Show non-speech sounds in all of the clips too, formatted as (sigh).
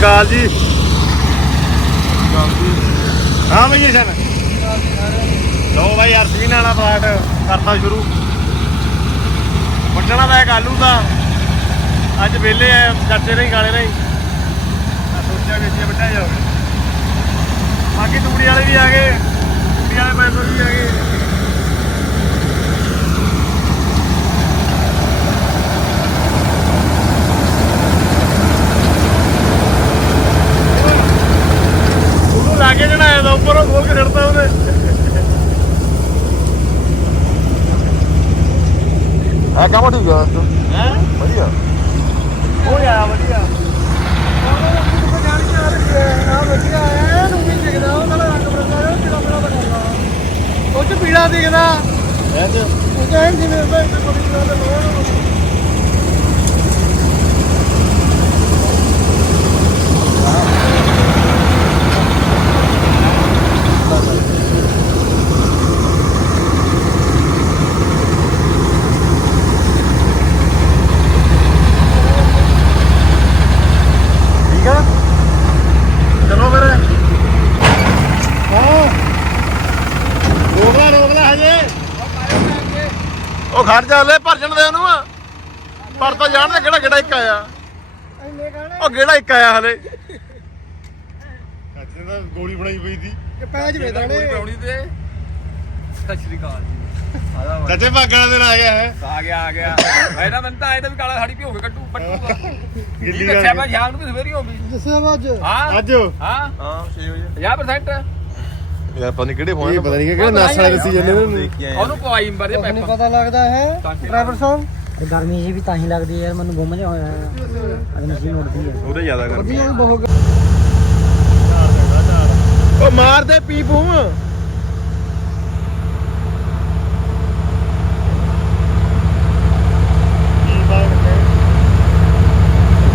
ਸਤਿ ਸ਼੍ਰੀ ਅਕਾਲ ਜੀ। ਹਾਂ ਬਈ ਜਸ਼ਨ ਲੋ ਬਾਈ ਅਰਸ਼ਵੀ ਨਾਲਾ ਪਲਾਟ ਕਰਤਾ ਸ਼ੁਰੂ। ਵੱਢਣਾ ਦਾ ਇੱਕ ਆਲੂ ਦਾ। ਅੱਜ ਵਿਹਲੇ ਆ, ਚਾਚੇ ਨਹੀਂ ਗਾਲੇ ਨਹੀਂ। ਸੋਚਿਆ ਵੀ ਇੱਥੇ ਵੱਢਿਆ ਜਾਵੇ। ਬਾਕੀ ਤੂੜੀ ਵਾਲੇ ਵੀ ਆ ਗਏ। ਤੂੜੀ ਵਾਲੇ ਮੈਂਬਰ ਵੀ ਆ ਗਏ ਉਹਨੂੰ ਲਾ ਕੇ ਜਣਾ ਦਾ ਉੱਪਰੋਂ ਖੋਲ ਕੇ ਛੱਡਤਾ ਉਹਨੇ ਆ ਕੰਮ ਠੀਕ ਆ ਹੈ ਵਧੀਆ ਹੋ ਗਿਆ ਵਧੀਆ ਉਹ ਚ ਪੀੜਾ ਦਿਖਦਾ ਐਂਜ ਉਹ ਚ ਐਂ ਜਿਵੇਂ ਉਹਦਾ ਇੱਕ ਬੜੀ ਤਰ੍ਹਾਂ ਦਾ ਲੋਹਾ ਠੀਕ ਆ ਚਲੋ ਫਿਰ ਹਾਂ ਰੋਕ ਲੈ ਰੋਕ ਲੈ ਹਜੇ ਖੜ ਜਾ ਲੈ ਭਰ ਜਣ ਦੇ ਉਹਨੂੰ। ਪਰ ਤਾਂ ਜਾਣ ਦੇ ਕਿਹੜਾ ਕਿਹੜਾ ਇੱਕ ਆਇਆ। ਇੰਨੇ ਉਹ ਕਿਹੜਾ ਇੱਕ ਆਇਆ ਹਲੇ। ਕੱਚੇ ਦਾ ਗੋਲੀ ਬਣਾਈ ਪਈ ਸੀ। ਕਿ ਪੈਜ ਵੇਦਣੇ ਤੇ। ਸਤਿ ਸ਼੍ਰੀ ਅਕਾਲ ਜੀ। ਕੱਚੇ ਭਾਗਣਾ ਦੇ ਆ ਗਿਆ ਹੈ। ਆ ਗਿਆ ਆ ਗਿਆ। ਮੈਨੂੰ ਤਾਂ ਆਇਆ ਤਾਂ ਵੀ ਕਾਲਾ ਸਾੜੀ ਭਿਓ ਕੇ ਕੱਟੂ ਪੱਟੂਗਾ ਗਿੱਲੀ। ਰੱਖਿਆ ਮੈਂ ਸ਼ਾਮ ਨੂੰ ਵੀ ਸਵੇਰੀ ਹੋ ਗਈ। ਦੱਸਿਆ ਵਾ ਅੱਜ। ਹਾਂ। ਅੱਜ। ਹਾਂ। ਹਾਂ 6 ਵਜੇ। 50% ਯਾਰ ਪਤਾ ਨਹੀਂ ਕਿਹੜੇ ਫੋਨ ਇਹ ਪਤਾ ਨਹੀਂ ਕਿਹੜਾ ਨਾਸ ਵਾਲੇ ਦੱਸੀ ਜਾਂਦੇ ਨੇ। ਉਹਨੂੰ ਪਵਾਈ ਅੰਬਰ ਦੇ ਪੈਪਾ। ਪਤਾ ਲੱਗਦਾ ਹੈ ਡਰਾਈਵਰ ਸਾਹਿਬ। ਗਰਮੀ ਜੀ ਵੀ ਤਾਂ ਹੀ ਲੱਗਦੀ ਹੈ ਯਾਰ ਮੈਨੂੰ ਗੁੰਮ ਜਿਹਾ ਹੋਇਆ ਹੈ। ਅੱਜ ਮਸ਼ੀਨ ਉੱਡਦੀ ਹੈ। ਉਹਦੇ ਜ਼ਿਆਦਾ ਵਧੀਆ ਵੀ ਬਹੁਤ ਉਹ ਮਾਰ ਦੇ ਪੀ ਪੂ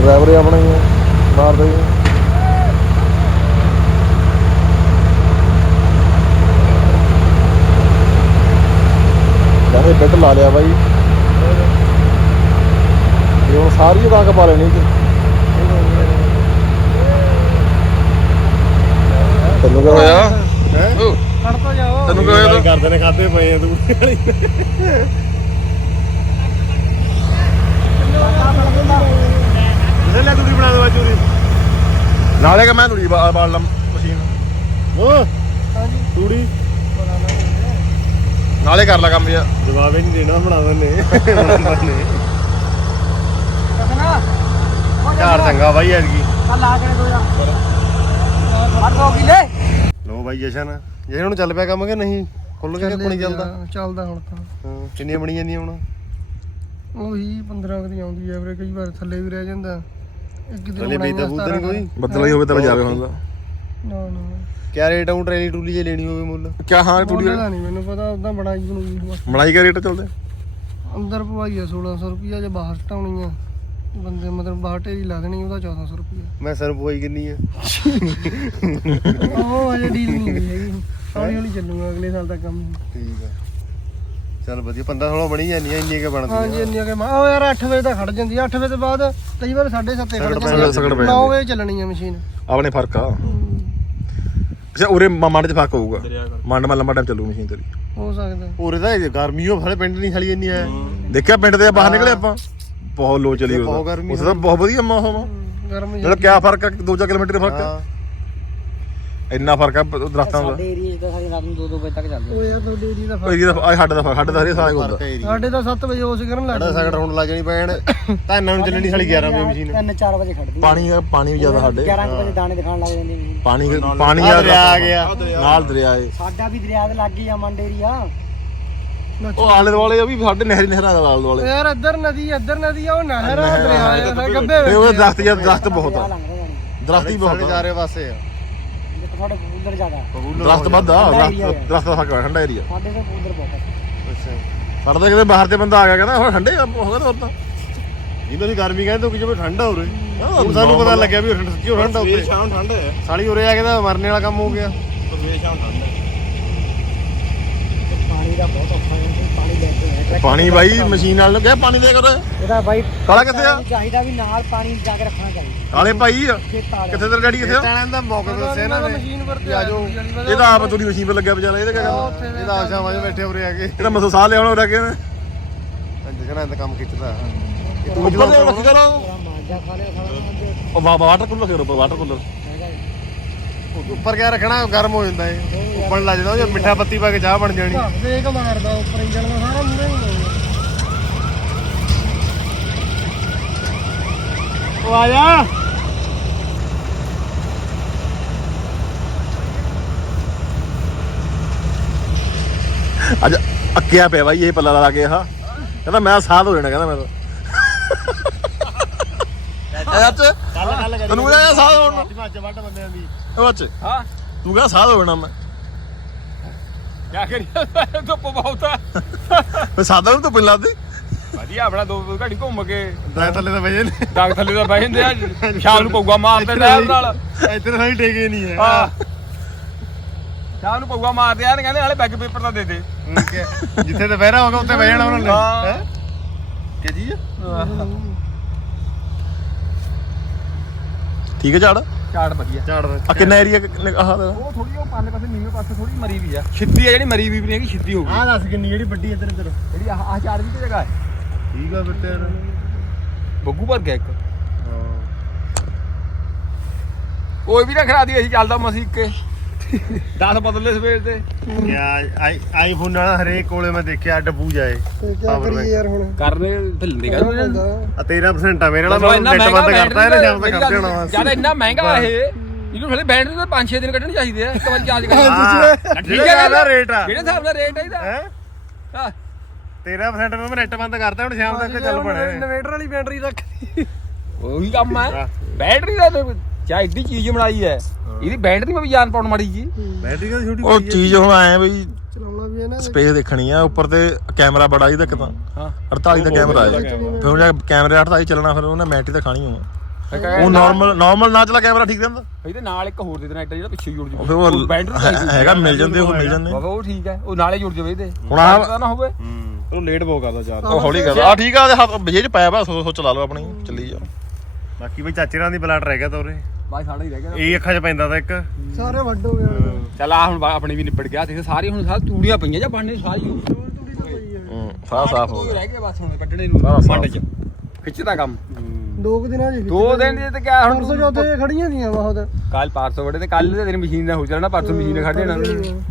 ਡਰਾਈਵਰ ਹੀ ਆਪਣਾ ਹੀ ਮਾਰਦਾ ਹੀ ਬੈੱਡ ਲਾ ਲਿਆ ਬਾਈ। ਇਹ ਹੁਣ ਸਾਰੀ ਰੰਗ ਪਾ ਲੈਣੀ ਤੇ ਤੈਨੂੰ ਕਿਆ ਹੋਇਆ? ਹੈ? ਖੜਤਾ ਜਾਓ ਤੈਨੂੰ ਕਿਹਾ ਕਰਦੇ ਨੇ ਖਾਦੇ ਪਏ ਆ ਤੂੰ। ਲੈ ਤੂੰ ਬਣਾ ਨਾਲੇ ਕਿ ਮੈਂ ਤੁੜੀ ਬਾਲ ਲਾ ਮਸ਼ੀਨ। ਉਹ ਹਾਂਜੀ। ਤੂੜੀ? ਨਾਲੇ ਕਰ ਲਾ ਕੰਮ ਜਿਆ ਜਵਾਬ ਹੀ ਨਹੀਂ ਦੇਣਾ ਬਣਾ ਦਿੰਨੇ ਕਸਨਾ ਘਰ ਚੰਗਾ ਬਾਈ ਐਤਕੀ। ਕੱਲ ਆ ਕੇ ਦੋ ਜਾ ਹਟ ਹੋ ਗਈ ਲੈ। ਲੋ ਬਾਈ ਜਸ਼ਨ ਜਸ਼ਨ ਹੁਣ ਚੱਲ ਪਿਆ ਕੰਮ ਕਿ ਨਹੀਂ? ਖੁੱਲ ਗਿਆ ਕਿ ਕੋਣੀ ਚੱਲਦਾ? ਚੱਲਦਾ ਹੁਣ ਤਾਂ। ਹਾਂ, ਕਿੰਨੀਆਂ ਬਣੀ ਜਾਂਦੀਆਂ ਹੁਣ? ਉਹੀ 15 ਕਦੀ ਆਉਂਦੀ ਐ ਵੀਰੇ ਕਈ ਵਾਰ ਥੱਲੇ ਵੀ ਰਹਿ ਜਾਂਦਾ। ਇੱਕ ਦਿਨ ਬੱਦਲ ਹੀ ਹੋਵੇ ਤਾਂ ਜਾਵੇ ਹੁੰਦਾ ਨਾ ਨਾ ਕਿਆ ਰੇਟ ਆਉਂ ਟ੍ਰੇਲੀ ਟੂਲੀ ਜੇ ਲੈਣੀ ਹੋਵੇ ਮੁੱਲ? ਕਿਆ ਹਾਂ ਥੋੜੀ ਨਹੀਂ ਮੈਨੂੰ ਪਤਾ ਉਦਾਂ ਬਣਾਈ ਬਣੂਈ ਬਸ। ਮਲਾਈ ਕਾ ਰੇਟ ਚੱਲਦੇ? ਅੰਦਰ ਪਵਾਈ ਆ 1600 ਰੁਪਿਆ ਜੇ ਬਾਹਰ ਟਾਉਣੀ ਆ। ਬੰਦੇ ਮਤਲਬ ਬਾਹਰ ਢੇਰੀ ਲਾ ਦੇਣੀ ਉਹਦਾ 1400 ਰੁਪਿਆ ਮੈਂ ਸਰ ਪਵਾਈ ਕਿੰਨੀ ਆ? ਉਹ ਅਜੇ ਡੀਲ ਨਹੀਂ ਹੋਈ ਹੈਗੀ। ਹੌਲੀ ਹੌਲੀ ਚੱਲੂਗਾ ਅਗਲੇ ਸਾਲ ਤੱਕ ਕੰਮ। ਠੀਕ ਆ। ਚੱਲ ਵਧੀਆ 15 16 ਬਣੀ ਜਾਂਦੀਆਂ ਇੰਨੀਆਂ ਕਿ ਬਣਦੀਆਂ। ਹਾਂਜੀ ਇੰਨੀਆਂ ਕਿ ਉਹ ਯਾਰ 8 ਵਜੇ ਤੱਕ ਖੜ ਜਾਂਦੀ ਆ। 8 ਵਜੇ ਤੋਂ ਬਾਅਦ ਕਈ ਵਾਰ 7:30 ਖੜ ਸਗੜ ਪੈ ਜਾਂਦੀ ਪੈ 9 ਜਾਂਦੀ। ਵਜੇ ਚੱਲਣੀ ਆ ਮਸ਼ੀਨ। ਆਪਣੇ ਫ਼ਰਕ ਆ। ਅੱਛਾ ਉਰੇ ਮ- ਮੰਡ ਚ ਫ਼ਰਕ ਹੋਊਗਾ ਮੰਡ ਮਾ ਲੰਬਾ ਟਾਈਮ ਚੱਲੂ ਮਸ਼ੀਨ ਤੇਰੀ। ਹੋ ਸਕਦਾ। ਉਰੇ ਤਾਂ ਇਹ ਗਰਮੀ ਹੋ ਫਲੇ ਪਿੰਡ ਨਹੀਂ ਸਾਲੀ ਇੰਨੀ ਆ ਦੇਖਿਆ ਪਿੰਡ ਦੇ ਬਾਹਰ ਨਿਕਲੇ ਆਪਾਂ? ਬਹੁਤ ਲੋ ਚਲੀ ਬਹੁਤ ਗਰਮੀ ਉਸ ਦਾ ਬਹੁਤ ਵਧੀਆ ਮੌਸਮ ਆ। ਗਰਮ ਜਿਹੜਾ ਕਿਆ ਫ਼ਰਕ ਆ 2-4 ਕਿਲੋਮੀਟਰ ਦਾ ਫ਼ਰਕ ਆ। ਹਾਂ। ਇੰਨਾ ਫ਼ਰਕ ਆ ਪ- ਦਰਖਤਾਂ ਦਾ। ਸਾਡੇ ਏਰੀਆ 'ਚ ਤਾਂ ਸਾਰੀ ਰਾਤ ਨੂੰ 2-2 ਵਜੇ ਤੱਕ ਚੱਲਦੀ ਉਹ ਯਾਰ ਤੁਹਾਡੇ ਏਰੀਆ ਦਾ ਉਹ ਇਹਦੀ ਤਾਂ ਆਹ ਸਾਡੇ ਦਾ ਫ਼ਰਕ ਸਾਡੇ ਦਾ ਹਰੇ ਸਾਰੇ ਹੁੰਦਾ ਫ਼ਰਕ ਹੈ ਏਰੀਆ ਸਾਡੇ ਤਾਂ 7 ਵਜੇ ਉਸ ਕਰਨ ਲੱਗ ਸਾਡਾ ਸਗੜ ਹੁਣ ਲੱਗ ਜਾਣੀ ਪੈਣ। ਧਾਨਾਂ ਨੂੰ ਚੱਲਣੀ ਸਾਲੀ 11 ਵਜੇ ਮਸ਼ੀਨ। 3-4 ਵਜੇ ਖੜਦੀ ਪਾਣੀ ਪਾਣੀ ਵੀ ਜ਼ਿਆਦਾ ਸਾਡੇ। 11 ਵਜੇ ਦਾਣੇ ਦਿਖਾਣ ਲੱਗ ਜਾਂਦੀ ਮਸ਼ੀਨ। ਪਾਣੀ ਪਾਣੀ ਆਹ ਦਰਿਆ ਆ ਗਿਆ। ਨਾਲ ਦਰਿਆ। ਏ। ਸਾਡਾ ਵੀ ਦਰਿਆ ਦੇ ਲੱਗ ਹੀ ਆ ਮੰਡ ਏਰੀਆ ਉਹ ਆਲੇ ਦੁਆਲੇ ਆ ਵੀ ਸਾਡੇ ਨਹਿਰੀ ਨਹਿਰਾਂ ਦੇ ਆਲੇ ਦੁਆਲੇ। ਯਾਰ ਇੱਧਰ ਨਦੀ ਇੱਧਰ ਨਦੀ ਆ ਉਹ ਨਹਿਰ ਆ ਦਰਿਆ ਆ। ਗੱਬੇ ਤੇ ਵਿੱਚ ਉਹ ਦਰਖਤ ਜਾਂ ਦਰਖਤ ਬਹੁਤ ਦਰਿਆ ਆ ਲੰਘਦਾ ਜਾਣੀ ਦਰਖਤ ਹੀ ਬਹੁਤ ਆ। ਚਾਰੇ ਪਾਸੇ ਆ। ਤੁਹਾਡੇ ਪੂਲਰ ਜ਼ਿਆਦਾ ਦਰਖਤ ਵੱਧ ਆ ਠੰਡਾ area ਦਰਖਤ ਦਰਖਤ ਦਾ ਫ਼ਰਕ ਆ ਠੰਡਾ ਏਰੀਆ ਸਾਡੇ ਤੇ ਪੂਲਰ ਬਹੁਤ ਆ। ਅੱਛਾ। ਸਾਡਾ ਤਾਂ ਕਿਤੇ ਬਾਹਰ ਤੇ ਬੰਦਾ ਆ ਗਿਆ ਕਹਿੰਦਾ ਹੁਣ ਠੰਡੇ ਆ ਹੋ ਗਿਆ ਹੋਰ ਤਾਂ ਇਹ ਤਾਂ ਗਰਮੀ ਕਹਿੰਦੇ ਕਿ ਜਿਵੇਂ ਠੰਡਾ ਹੋ। ਰਿਹਾ ਹੁਣ ਸਾਨੂੰ ਪਤਾ ਲੱਗਿਆ ਵੀ ਠੰਡ ਸੱਚੀ ਠੰਡਾ ਉੱਤੇ ਸ਼ਾਮ ਠੰਡ ਹੈ। ਸਾਲੀ ਉਰੇ ਆ ਕੇ ਤਾਂ ਮਰਨੇ ਵਾਲਾ ਕੰਮ ਹੋ ਗਿਆ। ਪਾਣੀ ਦਾ ਬਹੁਤ ਔਖਾ ਹੈ। ਪਾਣੀ ਬਾਈ ਮਸ਼ੀਨ ਨਾਲ ਕਿਹਾ ਪਾਣੀ ਦੇ ਕਰੋ ਇਹਦਾ ਬਾਈ ਕਾਲਾ ਕਿੱਥੇ ਆ? ਚਾਹੀਦਾ ਵੀ ਨਾਲ ਪਾਣੀ ਜਾ ਕੇ ਰੱਖਣਾ ਚਾਹੀਦਾ। ਕਾਲੇ ਭਾਈ ਆ। ਕਿੱਥੇ ਤੇਰਾ ਡੈਡੀ ਕਿੱਥੇ ਆ? ਟਾਣਾ ਦਾ ਮੌਕਾ ਦੱਸਿਆ ਇਹਨਾਂ ਨੇ। ਮਸ਼ੀਨ ਪਰ ਤੇ ਆ ਜਾਓ। ਇਹ ਤਾਂ ਆਪ ਤੁਰੀ ਮਸ਼ੀਨ 'ਤੇ ਲੱਗਿਆ ਵਿਚਾਰਾ ਇਹਦੇ ਕਰਨਾ? ਇਹਦਾ ਆਸ਼ਾ ਵਾਜ ਬੈਠੇ ਉਰੇ ਆ ਕੇ। ਇਹਦਾ ਮਸੋ ਸਾਹ ਲਿਆਉਣਾ ਉਰਾ ਕੇ ਦੇਖਣਾ ਇਹਦਾ ਕੰਮ ਖਿੱਚਦਾ ਉੱਪਰ ਦੇ ਰੱਖ ਕਰੋ। ਥੋੜਾ ਮਾਂਜਾ ਖਾ ਲਿਆ ਸਾਰਾ ਉਹ ਵਾਟਰ ਕੂਲਰ ਉੱਪਰ ਵਾਟਰ ਕੂਲਰ। ਜੀ। ਉੱਪਰ ਕਿਆ ਰੱਖਣਾ ਗਰਮ ਹੋ ਜਾਂਦਾ ਏ। ਉੱਪਰ ਲੱਜ ਜਾਂਦਾ ਉਹ ਮਿੱਠਾ ਪੱਤੀ ਪਾ ਕੇ ਚਾਹ ਬਣ ਜਾਣੀ। ਦੇਖ ਮਾਰਦਾ ਉੱਪਰ ਇੰਜਣ ਦਾ ਸਾਰਾ ਹੋਊਗਾ ਉਹ ਆ ਜਾ। ਅੱਜ ਅੱਕਿਆ ਪਿਆ ਬਾਈ ਇਹ ਪੱਲਾ ਲਾ ਕੇ ਆਹ। ਕਹਿੰਦਾ ਮੈਂ ਸਾਧ ਹੋ ਜਾਣਾ ਕਹਿੰਦਾ ਮੈਂ ਤਾਂ। ਇਹ ਅੱਜ ਕੱਲ ਕੱਲ ਕਰੀ ਤੈਨੂੰ ਇਹ ਸਾਧ ਹੋਣ ਨੂੰ। ਅੱਜ ਵੱਡ ਬੰਦਿਆਂ ਦੀ। ਉਹ ਅੱਜ ਹਾਂ। ਤੂੰ ਕਹਿੰਦਾ ਸਾਧ ਹੋ ਜਾਣਾ ਮੈਂ। ਕਿਆ ਕਰੀਏ? ਧੁੱਪ ਬਹੁਤ ਆ। ਮੈਂ ਸਾਧਾ ਨੂੰ ਤਾਂ ਪਿੱਲਾ ਦੀ ਵਧੀਆ ਆਪਣਾ ਦੋ ਘੜੀ ਘੁੰਮ ਕੇ। ਦਾ ਥੱਲੇ ਤਾਂ ਵਜੇ ਨੇ ਡਾਕ ਥੱਲੇ ਦਾ ਬਹਿ ਜਾਂਦੇ ਆ। ਸ਼ਾਮ ਨੂੰ ਪਊਗਾ ਮਾਰਦੇ ਨਹਿਰ ਨਾਲ। ਇੱਧਰ ਸਾਡੀ ਟੇਕੇ ਨਹੀਂ ਹੈ। ਹਾਂ। ਸ਼ਾਮ ਨੂੰ ਪਊਗਾ ਮਾਰਦੇ ਆ ਕਹਿੰਦੇ ਨਾਲੇ ਬੈਗ ਪੇਪਰ ਤਾਂ ਦੇ ਦੇ। ਹੁਣ ਕਿਆ, ਜਿੱਥੇ ਤੇ ਬਹਿਰਾ ਹੋਗਾ ਉੱਥੇ ਬਹਿ ਜਾਣਾ ਉਹਨਾਂ ਨੇ। ਹਾਂ। ਹੈਂ? ਕੀ ਜੀ ਠੀਕ ਹੈ ਝਾੜ। ਝਾੜ ਵਧੀਆ। ਝਾੜ ਆ ਕਿੰਨਾ ਏਰੀਆ ਆਹ ਦਾ? ਉਹ ਥੋੜੀ ਉਹ ਪਾਲੇ ਪਾਸੇ ਨੀਵੇਂ ਪਾਸੇ ਥੋੜੀ ਮਰੀ ਵੀ ਆ। ਛਿੱਦੀ ਆ ਜਿਹੜੀ ਮਰੀ ਵੀ ਨਹੀਂ ਹੈਗੀ ਛਿੱਦੀ ਹੋ ਗਈ। ਆਹ ਦੱਸ ਕਿੰਨੀ ਜਿਹੜੀ ਵੱਡੀ ਇੱਧਰ ਇੱਧਰ। ਜਿਹੜੀ ਆਹ ਆਹ ਝਾੜ ਦੀ ਕੀ ਜਗ੍ਹਾ ਹੈ। ਠੀਕ ਆ ਬਿੱਟੇ ਯਾਰ। ਬੱਗੂ ਭਰ ਗਿਆ ਇੱਕ। ਕੋਈ ਵੀ ਨਾ ਖਰਾ ਦੀ ਅਸੀਂ ਚੱਲਦਾ ਮਸੀਂ 10 ਬਦਲੇ ਸਵੇਰ ਦੇ। ਯਾ ਆਈ ਆਈਫੋਨ ਨਾਲ ਹਰੇਕ ਕੋਲੇ ਮੈਂ ਦੇਖਿਆ ਡੱਬੂ ਜਾਏ ਤੇ ਕੀ Power ਕਰੀਏ ਯਾਰ ਹੁਣ? ਕਰਨੇ ਢਿੱਲਦੇ ਹੁੰਦਾ। ਆ 13% ਆ ਮੇਰੇ ਨਾਲ ਮੈਂ ਨੈਟ ਬੰਦ ਕਰਤਾ ਇਹਨੇ ਸ਼ਾਮ ਤੱਕ ਕਰ ਦੇਣਾ ਜ਼ਿਆਦਾ ਇੰਨਾ ਮਹਿੰਗਾ ਇਹ ਇਹਨੂੰ ਥੋੜੇ ਬੈਟਰੀ ਦੇ 5-6 ਦਿਨ ਕੱਢਣੇ ਚਾਹੀਦੇ ਆ ਇੱਕ ਵਾਰ ਚਾਰਜ ਕਰ ਠੀਕ ਹੈ। ਦਾ ਰੇਟ ਆ। ਜਿਹੜੇ ਹਿਸਾਬ ਨਾਲ ਰੇਟ ਹੈ ਇਹਦਾ। ਹੈ? ਹਾਂ। 13% ਮੈਂ ਨੈਟ ਬੰਦ ਕਰਤਾ ਹੁਣ ਸ਼ਾਮ ਤੱਕ ਚੱਲ ਪਣਾ ਇਨਵੇਟਰ ਵਾਲੀ ਬੈਟਰੀ ਰੱਖਦੀ ਉਹੀ ਕੰਮ ਹੈ। ਬੈਟਰੀ ਦਾ ਚਾਹ ਇੱਡੀ ਚੀਜ਼ ਬਣਾਈ ਹੈ। ਇਹਦੀ ਬੈਟਰੀ ਮੈਂ ਵੀ ਜਾਨ ਪਾਉਣ ਮਾੜੀ ਜੀ। ਬੈਟਰੀ ਕਾ ਛੋਟੀ ਉਹ ਚੀਜ਼ ਹੁਣ ਆਏ ਬਈ ਚਲਾਉਣਾ ਵੀ ਹੈ ਨਾ ਸਪੇਸ ਦੇਖਣੀ ਆ ਉੱਪਰ ਤੇ ਕੈਮਰਾ ਬੜਾ ਇਹਦਾ ਇੱਕ ਤਾਂ ਹਾਂ। 48 ਦਾ ਕੈਮਰਾ ਹੈ ਫਿਰ ਉਹ ਜਦ ਕੈਮਰੇ 48 ਚੱਲਣਾ ਫਿਰ ਉਹਨੇ ਮੈਟੀ ਤਾਂ ਖਾਣੀ ਹੋਣਾ ਉਹ ਨਾਰਮਲ ਨਾਰਮਲ ਨਾ ਚਲਾ ਕੈਮਰਾ ਠੀਕ ਰਹਿੰਦਾ। ਇਹਦੇ ਨਾਲ ਇੱਕ ਹੋਰ ਦੇ ਦੇਣਾ ਇੱਡਾ ਜਿਹੜਾ ਪਿੱਛੇ ਜੁੜ ਉਹ ਜੂ ਉਹ ਬੈਟਰੀ ਹੈਗਾ। ਮਿਲ ਜਾਂਦੇ ਉਹ ਮਿਲ ਜਾਂਦੇ। ਬਾਬਾ ਉਹ ਠੀਕ ਹੈ। ਉਹ ਨਾਲੇ ਜੁੜ ਜਾਵੇ ਇਹਦੇ। ਹੁਣ ਪਤਾ ਨਾ ਹੋਵੇ। ਉਹ ਲੇਟ ਬਹੁਤ ਕਰਦਾ ਚਾਰ ਉਹ ਹੌਲੀ ਕਰ ਆ ਠੀਕ ਆ ਹੱਥ ਬਜੇ ਚ ਪਾਇਆ ਵਾ ਸੋ ਸੋ ਚਲਾ ਲਓ ਆਪਣੀ ਚੱਲੀ ਜਾ ਬਾਕੀ ਬਈ ਚਾਚੇ ਰਾਂ ਦੀ ਬਲੱਡ ਰਹਿ ਗਿਆ ਤੋਰੇ ਬਾਈ ਸਾਡਾ ਹੀ ਰਹਿ ਗਿਆ ਇਹ ਅੱਖਾਂ 'ਚ ਪੈਂਦਾ ਤਾਂ ਇੱਕ। ਸਾਰੇ ਵੱਡ ਹੋ ਗਏ। ਚੱਲ ਆ ਹੁਣ ਆਪਣੀ ਵੀ ਨਿਪਟ ਗਿਆ। ਦੇਖ ਸਾਰੀ ਹੁਣ ਸਾਰੀ ਤੂੜੀਆਂ ਪਈਆਂ ਜਾਂ ਬਣਨੇ ਸਾਰੀ ਹੂੰ। ਸਾਹ ਸਾਫ਼ ਹੋ ਗਿਆ। ਰਹਿ ਗਿਆ ਬਸ ਹੁਣ ਕੱਢਣੇ ਨੂੰ। ਸਾਰਾ ਸਾਫ਼। ਮੰਡ ਚ। ਖਿੱਚਦਾ ਕੰਮ। ਦੋ ਕੁ ਦਿਨਾਂ ਚ ਦੋ ਦਿਨ ਦੀ ਤੇ ਕਿਆ ਹੁਣ ਪਰਸੋਂ ਚੌਥੇ ਖੜੀਆਂ ਦੀਆਂ ਬਹੁਤ ਕੱਲ ਪਰਸੋਂ ਵੜੇ ਤੇ ਕੱਲ ਦੇ ਦਿਨ ਮਸ਼ੀਨ ਨਾਲ ਹੋ ਜਾਣਾ ਪਰਸੋਂ ਮਸ਼ੀਨ ਖੜ ਜਾਣਾ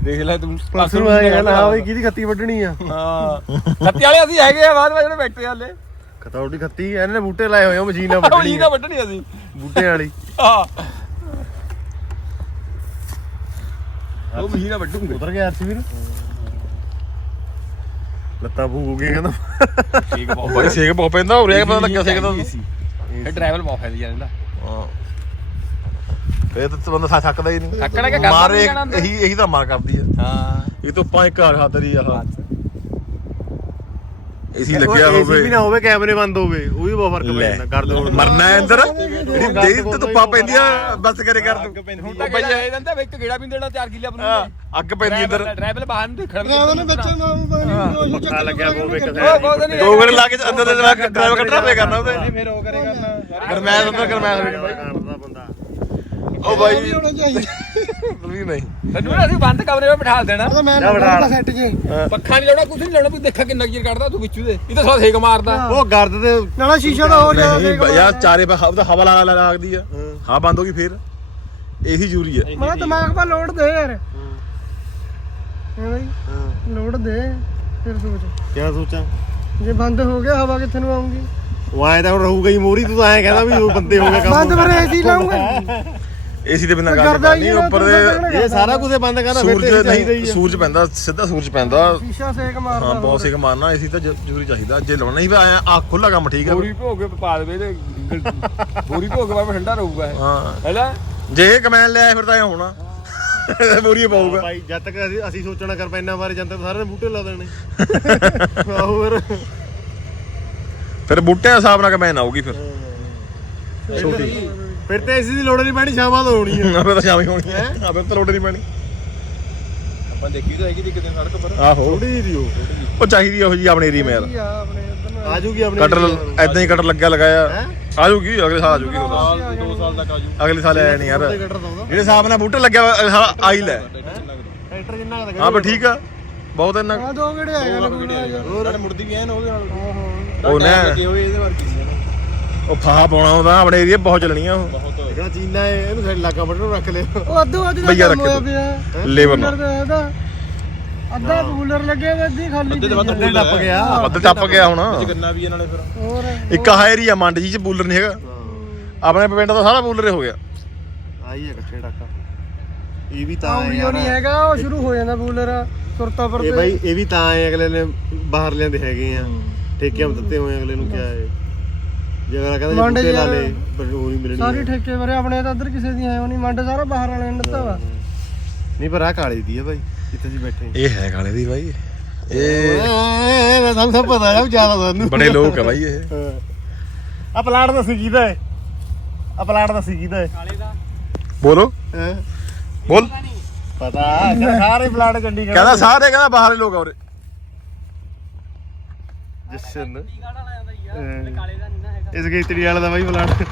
ਦੇਖ ਲੈ ਤੂੰ ਪਰਸੋਂ ਕਹਿੰਦਾ ਹਾਂ ਬਈ ਕਿਹਦੀ ਖੱਤੀ ਵੱਢਣੀ ਆ? ਹਾਂ। ਖੱਤੀ ਵਾਲੇ ਅਸੀਂ ਹੈਗੇ ਆ ਬਾਅਦ ਵਿੱਚ ਜਿਹੜੇ ਬੈਠੇ ਵਾਲੇ ਖਤੌੜੀ ਖੱਤੀ ਇਹਨਾਂ ਨੇ ਬੂਟੇ ਲਾਏ ਹੋਏ ਆ ਮਸ਼ੀਨ ਵੱਢਣੀ ਜੀ ਆ। ਨਾ ਵੱਢਣੀ ਅਸੀਂ ਬੂਟੇ ਵਾਲੀ। ਹਾਂ ਉਹ ਮਸ਼ੀਨ ਨਾਲ ਵੱਢੂਗੇ। ਉਤਰ ਗਿਆ ਅਰਸ਼ ਵੀਰ ਲੱਤਾਂ ਭੂ ਹੋ ਗਏ ਕਹਿੰਦਾ। ਠੀਕ ਬਹੁਤ ਬੜੀ ਸੇਕ ਬਹੁਤ ਪੈਂਦਾ ਹੋ ਰਿਹਾ ਪਤਾ ਲੱਗਿਆ ਸੇਕ ਦਾ। ਇਹ ਡਰਾਈਵਰ ਬਹੁਤ ਫੈਲ ਜਾਂਦਾ। ਹਾਂ। ਇਹ ਤਾਂ ਬੰਦਾ ਥੱਕ- ਥੱਕਦਾ ਹੀ ਨਹੀਂ। ਥੱਕਣਾ ਕਿ ਕਰਦਾ ਮਾਰੇ। ਇਹੀ ਇਹੀ ਤਾਂ ਮਾਰ ਕਰਦੀ ਆ। ਹਾਂ। ਇਹ ਤੋਂ ਪੰਜ ਘਰ ਹਾਦਰੀ ਆਹ ਏਸੀ ਲੱਗਿਆ ਹੋਵੇ। ਵੀ ਨਾ ਹੋਵੇ ਕੈਮਰੇ ਬੰਦ ਹੋਵੇ ਉਹ ਵੀ ਬਹੁਤ ਫ਼ਰਕ ਪੈ ਜਾਂਦਾ ਕਰ ਦੋ ਮਰਨਾ ਹੈ ਅੰਦਰ? ਜਿਹੜੀ ਤੇ ਧੁੱਪਾਂ ਪੈਂਦੀਆਂ ਬਸ ਕਰੇ ਕਰ ਤੂੰ ਹੁਣ ਤਾਂ ਗੇੜਾ ਦੇ ਦਿੰਦਾ ਵੀ ਇੱਕ ਗੇੜਾ ਵੀ ਦੇਣਾ 4 ਕਿੱਲੇ ਆਪਣਾ ਅੱਗ ਪੈਂਦੀ ਅੰਦਰ। ਡਰਾਈਵਰ ਬਾਹਰ ਨੂੰ ਦੇਖਣਾ ਡਰਾਈਵਰ ਨੇ ਬੱਚੇ ਨਾਲ ਪੱਖਾ ਲੱਗਿਆ ਹੋਵੇ ਇੱਕ ਉਹ ਨਹੀਂ ਦੋ ਗੜ ਲਾ ਕੇ ਅੰਦਰ ਦੇ ਡਰਾਈਵਰ ਕੱਟਣਾ ਪਏ ਕਰਨਾ ਉਹਦੇ। ਫਿਰ ਉਹ ਕਰੇ ਕਰਨਾ ਗਰਮੈਸ਼ ਅੰਦਰ ਗਰਮੈਸ਼ ਉਹ ਬਾਈ ਹੋਣਾ ਚਾਹੀਦਾ। ਵੀ ਨਹੀਂ। ਤੈਨੂੰ ਨਾ ਅਸੀਂ ਬੰਦ ਕਮਰੇ ਵਿੱਚ ਬਿਠਾ ਦੇਣਾ। ਉਹ ਮੈਂ ਨੰਬਰ ਸੈੱਟ ਜੇ ਪੱਖਾ ਨਹੀਂ ਲਾਉਣਾ ਕੁਝ ਨਹੀਂ ਲਾਉਣਾ ਵੀ ਦੇਖਾ ਕਿੰਨਾ ਚਿਰ ਕੱਢਦਾ ਤੂੰ ਵਿੱਚੂ ਦੇ। ਇਹ ਤਾਂ ਸਾਲਾ ਸੇਕ ਮਾਰਦਾ। ਉਹ ਗਰਦ ਦੇ ਨਾਲੇ ਸ਼ੀਸ਼ਾ ਤਾਂ ਹੋ ਜਾ ਨਹੀਂ ਯਾਰ ਚਾਰੇ ਪਾ ਹਵਾ ਹਵਾ ਲਾ ਲਾ ਲੱਗਦੀ ਆ। ਹਾਂ। ਬੰਦ ਹੋ ਗਈ ਫੇਰ। ਇਹੀ ਜ਼ਰੂਰੀ ਆ। ਮੈਂ ਦਿਮਾਗ 'ਪਾ ਲੋਡ ਦੇ ਯਾਰ। ਹਾਂ। ਬਈ? ਲੋਡ ਦੇ ਫਿਰ ਸੋਚ। ਕੀ ਸੋਚਾਂ? ਜੇ ਬੰਦ ਹੋ ਗਿਆ ਹਵਾ ਕਿੱਥੇ ਨੂੰ ਆਉਂਗੀ ਉਹ ਆਏ ਤਾਂ ਰਹੂਗਾ ਹੀ ਮੋਰੀ ਤੂੰ ਤਾਂ ਐਂ ਕਹਿੰਦਾ ਵੀ ਉਹ ਬੰਦੇ ਹੋ ਗਏ ਕੰਮ। ਬੰਦ ਫਿਰ ਏਸੀ ਲਾਉਂਗਾ (laughs) ਏਸੀ ਦੇ ਬਿਨਾਂ ਗੱਲ ਕਰਦਾ ਹੀ ਨਹੀਂ ਉੱਪਰ ਦੇ ਇਹ ਸਾਰਾ ਕੁਝ ਬੰਦ ਕਰਨਾ ਫਿਰ ਸੂਰਜ ਤੇ ਚਾਹੀਦਾ ਹੀ ਨਹੀਂ ਸੂਰਜ ਪੈਂਦਾ ਸਿੱਧਾ ਸੂਰਜ ਪੈਂਦਾ। ਸ਼ੀਸ਼ਾ ਸੇਕ ਮਾਰਦਾ ਹਾਂ ਬਹੁਤ ਸੇਕ ਮਾਰਨਾ ਏਸੀ ਤਾਂ ਜ- ਜ਼ਰੂਰੀ ਚਾਹੀਦਾ। ਜੇ ਲਾਉਣਾ ਨਹੀਂ ਆਇਆ ਆ ਖੁੱਲਾ ਕੰਮ ਠੀਕ ਆ। ਬੋਰੀ ਭੋ ਕੇ ਪਾ ਦੇਵੇ ਤੇ ਬੋਰੀ ਭੋ ਕੇ ਠੰਡਾ ਰਹੂਗਾ ਇਹ। ਹਾਂ। ਹੈਲਾ ਜੇ ਇਹ ਕਮੈਨ ਲਿਆ ਫਿਰ ਤਾਂ ਇਹ ਹੋਣਾ। ਬੋਰੀ ਪਾਊਗਾ। ਭਾਈ ਜਦ ਤੱਕ ਅਸੀਂ ਅਸੀਂ ਸੋਚਣਾ ਕਰ ਪੈਣਾ ਬਾਰੇ ਜਦ ਤੱਕ ਸਾਰਿਆਂ ਨੇ ਬੂਟੇ ਲਾ ਦੇਣੇ। (laughs) ਆਹੋ ਫਿਰ ਦੇ ਹਿਸਾਬ ਨਾਲ ਕਮੈਨ ਆਊਗੀ ਫਿਰ। ਛੋਟੀ। ਫਿਰ ਤੇ ਏਸੀ ਦੀ ਲੋੜ ਨਹੀਂ ਪੈਣੀ ਸ਼ਾਮਾਂ ਤੋਂ ਹੋਣੀ ਆ ਫਿਰ ਤਾਂ ਸ਼ਾਮੀ ਹੋਣੀ ਹੈ? ਆ ਫਿਰ ਤਾਂ ਲੋੜ ਨਹੀਂ ਪੈਣੀ। ਆਪਾਂ ਦੇਖੀ ਤਾਂ ਹੈਗੀ ਦੀ ਕਿਤੇ ਸੜਕ ਪਰ। ਆਹੋ। ਥੋੜੀ ਜਿਹੀ ਉਹ ਉਹ ਚਾਹੀਦੀ ਆ ਉਹ ਜੀ ਆਪਣੀ ਏਰੀਆ ਆ ਆਪਣੇ ਨੂੰ ਆ ਜੂਗੀ ਆਪਣੇ ਕਟਰ ਐਦਾਂ ਹੀ ਕਟਰ ਲੱਗਿਆ ਲਗਾਇਆ। ਆ ਜੂਗੀ ਅਗਲੇ ਸਾਲ ਆ ਤਾਂ। ਸਾਲ। 2 ਸਾਲ ਤੱਕ ਆਜੂ ਅਗਲੇ ਸਾਲ ਆਇਆ ਨਹੀਂ ਯਾਰ। ਕਟਰ ਜਿਹੜੇ ਹਿਸਾਬ ਨਾਲ ਬੂਟੇ ਲੱਗਿਆ ਵਾ, ਅਗਲੇ ਸਾਲ ਆਈ ਲੈ। ਟਰੈਕਟਰ ਕਿੰਨਾ ਕੁ ਹਾਂ ਬਸ ਠੀਕ ਆ। ਬਹੁਤ ਇੰਨਾ ਆ ਦੋ ਕਿਹੜੇ ਕੋਈ ਨਾ ਹੋਰ? ਮੁੜਦੀ ਵੀ ਐਨ ਉਹਦੇ ਨਾਲ। ਉਹ ਨਾ। ਹੋਏ ਇਹਦੇ ਵਰਗੀ ਸੀ। ਨਾ ਉਹ ਫਾਹ ਪਾਉਣਾ ਉਹਦਾ ਆਪਣੇ ਏਰੀਆ ਬਹੁਤ ਚੱਲਣੀਆਂ ਉਹ। ਬਹੁਤ। ਜਿਹੜਾ ਚੀਨਾ ਹੈ? ਇਹਨੂੰ ਸਾਡੇ ਇਲਾਕਾ ਵੱਢਣ ਨੂੰ ਰੱਖ ਲਿਓ ਉਹ ਅੱਧੋ ਅੱਧ ਦਾ ਭਈਆ ਕੰਮ ਹੋਇਆ ਰੱਖੇ ਪਿਆ। ਲੇਬਰ ਕੂਲਰ ਨਾਲ। ਦਾ ਇਹਦਾ। ਅੱਧਾ ਕੂਲਰ ਲੱਗੇ ਵਾ ਅੱਧੀ ਖਾਲੀ ਅੱਧੇ ਤੋਂ ਵੱਧ ਪਈ ਆ। ਟੱਪ ਗਿਆ। ਬੱਦਲ ਟੱਪ ਗਿਆ ਹੁਣ। ਗੰਨਾ ਵੀ ਇਹਨਾਂ ਨੇ ਫਿਰ। ਹੋਰ। ਇੱਕ ਆਹ ਏਰੀਆ ਮੰਡ ਜੀ ਚ ਬੂਲਰ ਨਹੀਂ ਹੈਗਾ। ਆਪਣੇ ਪਿੰਡ ਦਾ ਸਾਰਾ ਬੂਲਰ ਹੀ ਹੋ ਗਿਆ। ਆਈ ਹੈ ਇਕੱਠੇ ਟਾਕਾ ਇਹ ਵੀ ਤਾਂ ਆਉਂਦੀ ਹੈ ਨਹੀਂ ਹੈਗਾ ਉਹ ਸ਼ੁਰੂ ਹੋ ਜਾਂਦਾ ਕੂਲਰ ਸੁਰਤਾ ਪਰ ਇਹ ਬਾਈ ਇਹ ਵੀ ਤਾਂ ਹੈ ਅਗਲੇ ਨੇ ਬਾਹਰ ਲਿਆਂਦੇ ਹੈਗੇ ਆ। ਠੇਕਿਆਂ ਤੇ ਦਿੱਤੇ ਹੋਏ ਅਗਲੇ ਨੂੰ ਕਿਹਾ ਹੈ ਜੇ ਅਗਲਾ ਕਹਿੰਦਾ ਮੰਡ ਜੇ ਬੂਟੇ ਲਾ ਯਾਰ, ਲੇ ਪਰ ਉਹ ਨਹੀਂ ਮਿਲਣੀ ਸਾਰੀ ਠੇਕੇ ਵਰੇ ਆਪਣੇ ਤਾਂ ਇੱਧਰ ਕਿਸੇ ਦੀ ਹੈ ਉਹ ਨਹੀਂ ਮੰਡ ਸਾਰਾ ਬਾਹਰ ਵਾਲੇ ਨੇ ਦਿੱਤਾ ਵਾ। ਨਹੀਂ ਪਰ ਆ ਕਾਲੀ ਦੀ ਹੈ ਬਾਈ ਜਿੱਥੇ ਅਸੀਂ ਬੈਠੇ ਇਹ ਹੈ ਕਾਲੇ ਦੀ ਬਾਈ। ਇਹ ਮੈਂ ਸਾਨੂੰ ਸਭ ਪਤਾ ਹੈ ਜ਼ਿਆਦਾ ਤੁਹਾਨੂੰ ਬੜੇ ਲੋਕ ਆ ਬਾਈ ਇਹ। ਆ ਪਲਾਟ ਦੱਸੀ ਕਿਹਦਾ ਹੈ ਆ ਪਲਾਟ ਦੱਸੀ ਕਿਹਦਾ ਹੈ ਬੋਲੋ। ਹੈਂ? ਬੋਲ। ਪਤਾ ਕਹਿੰਦਾ ਸਾਰੇ ਪਲਾਟ ਚੰਡੀਗੜ੍ਹ ਕਹਿੰਦਾ ਸਾਰੇ ਕਹਿੰਦਾ ਬਾਹਰਲੇ ਲੋਕ ਆ ਉਰੇ। ਜਸ਼ਨ। ਇਸ ਗੇਤੜੀ ਵਾਲਾ ਦਾ ਬਾਈ ਪਲਾਟ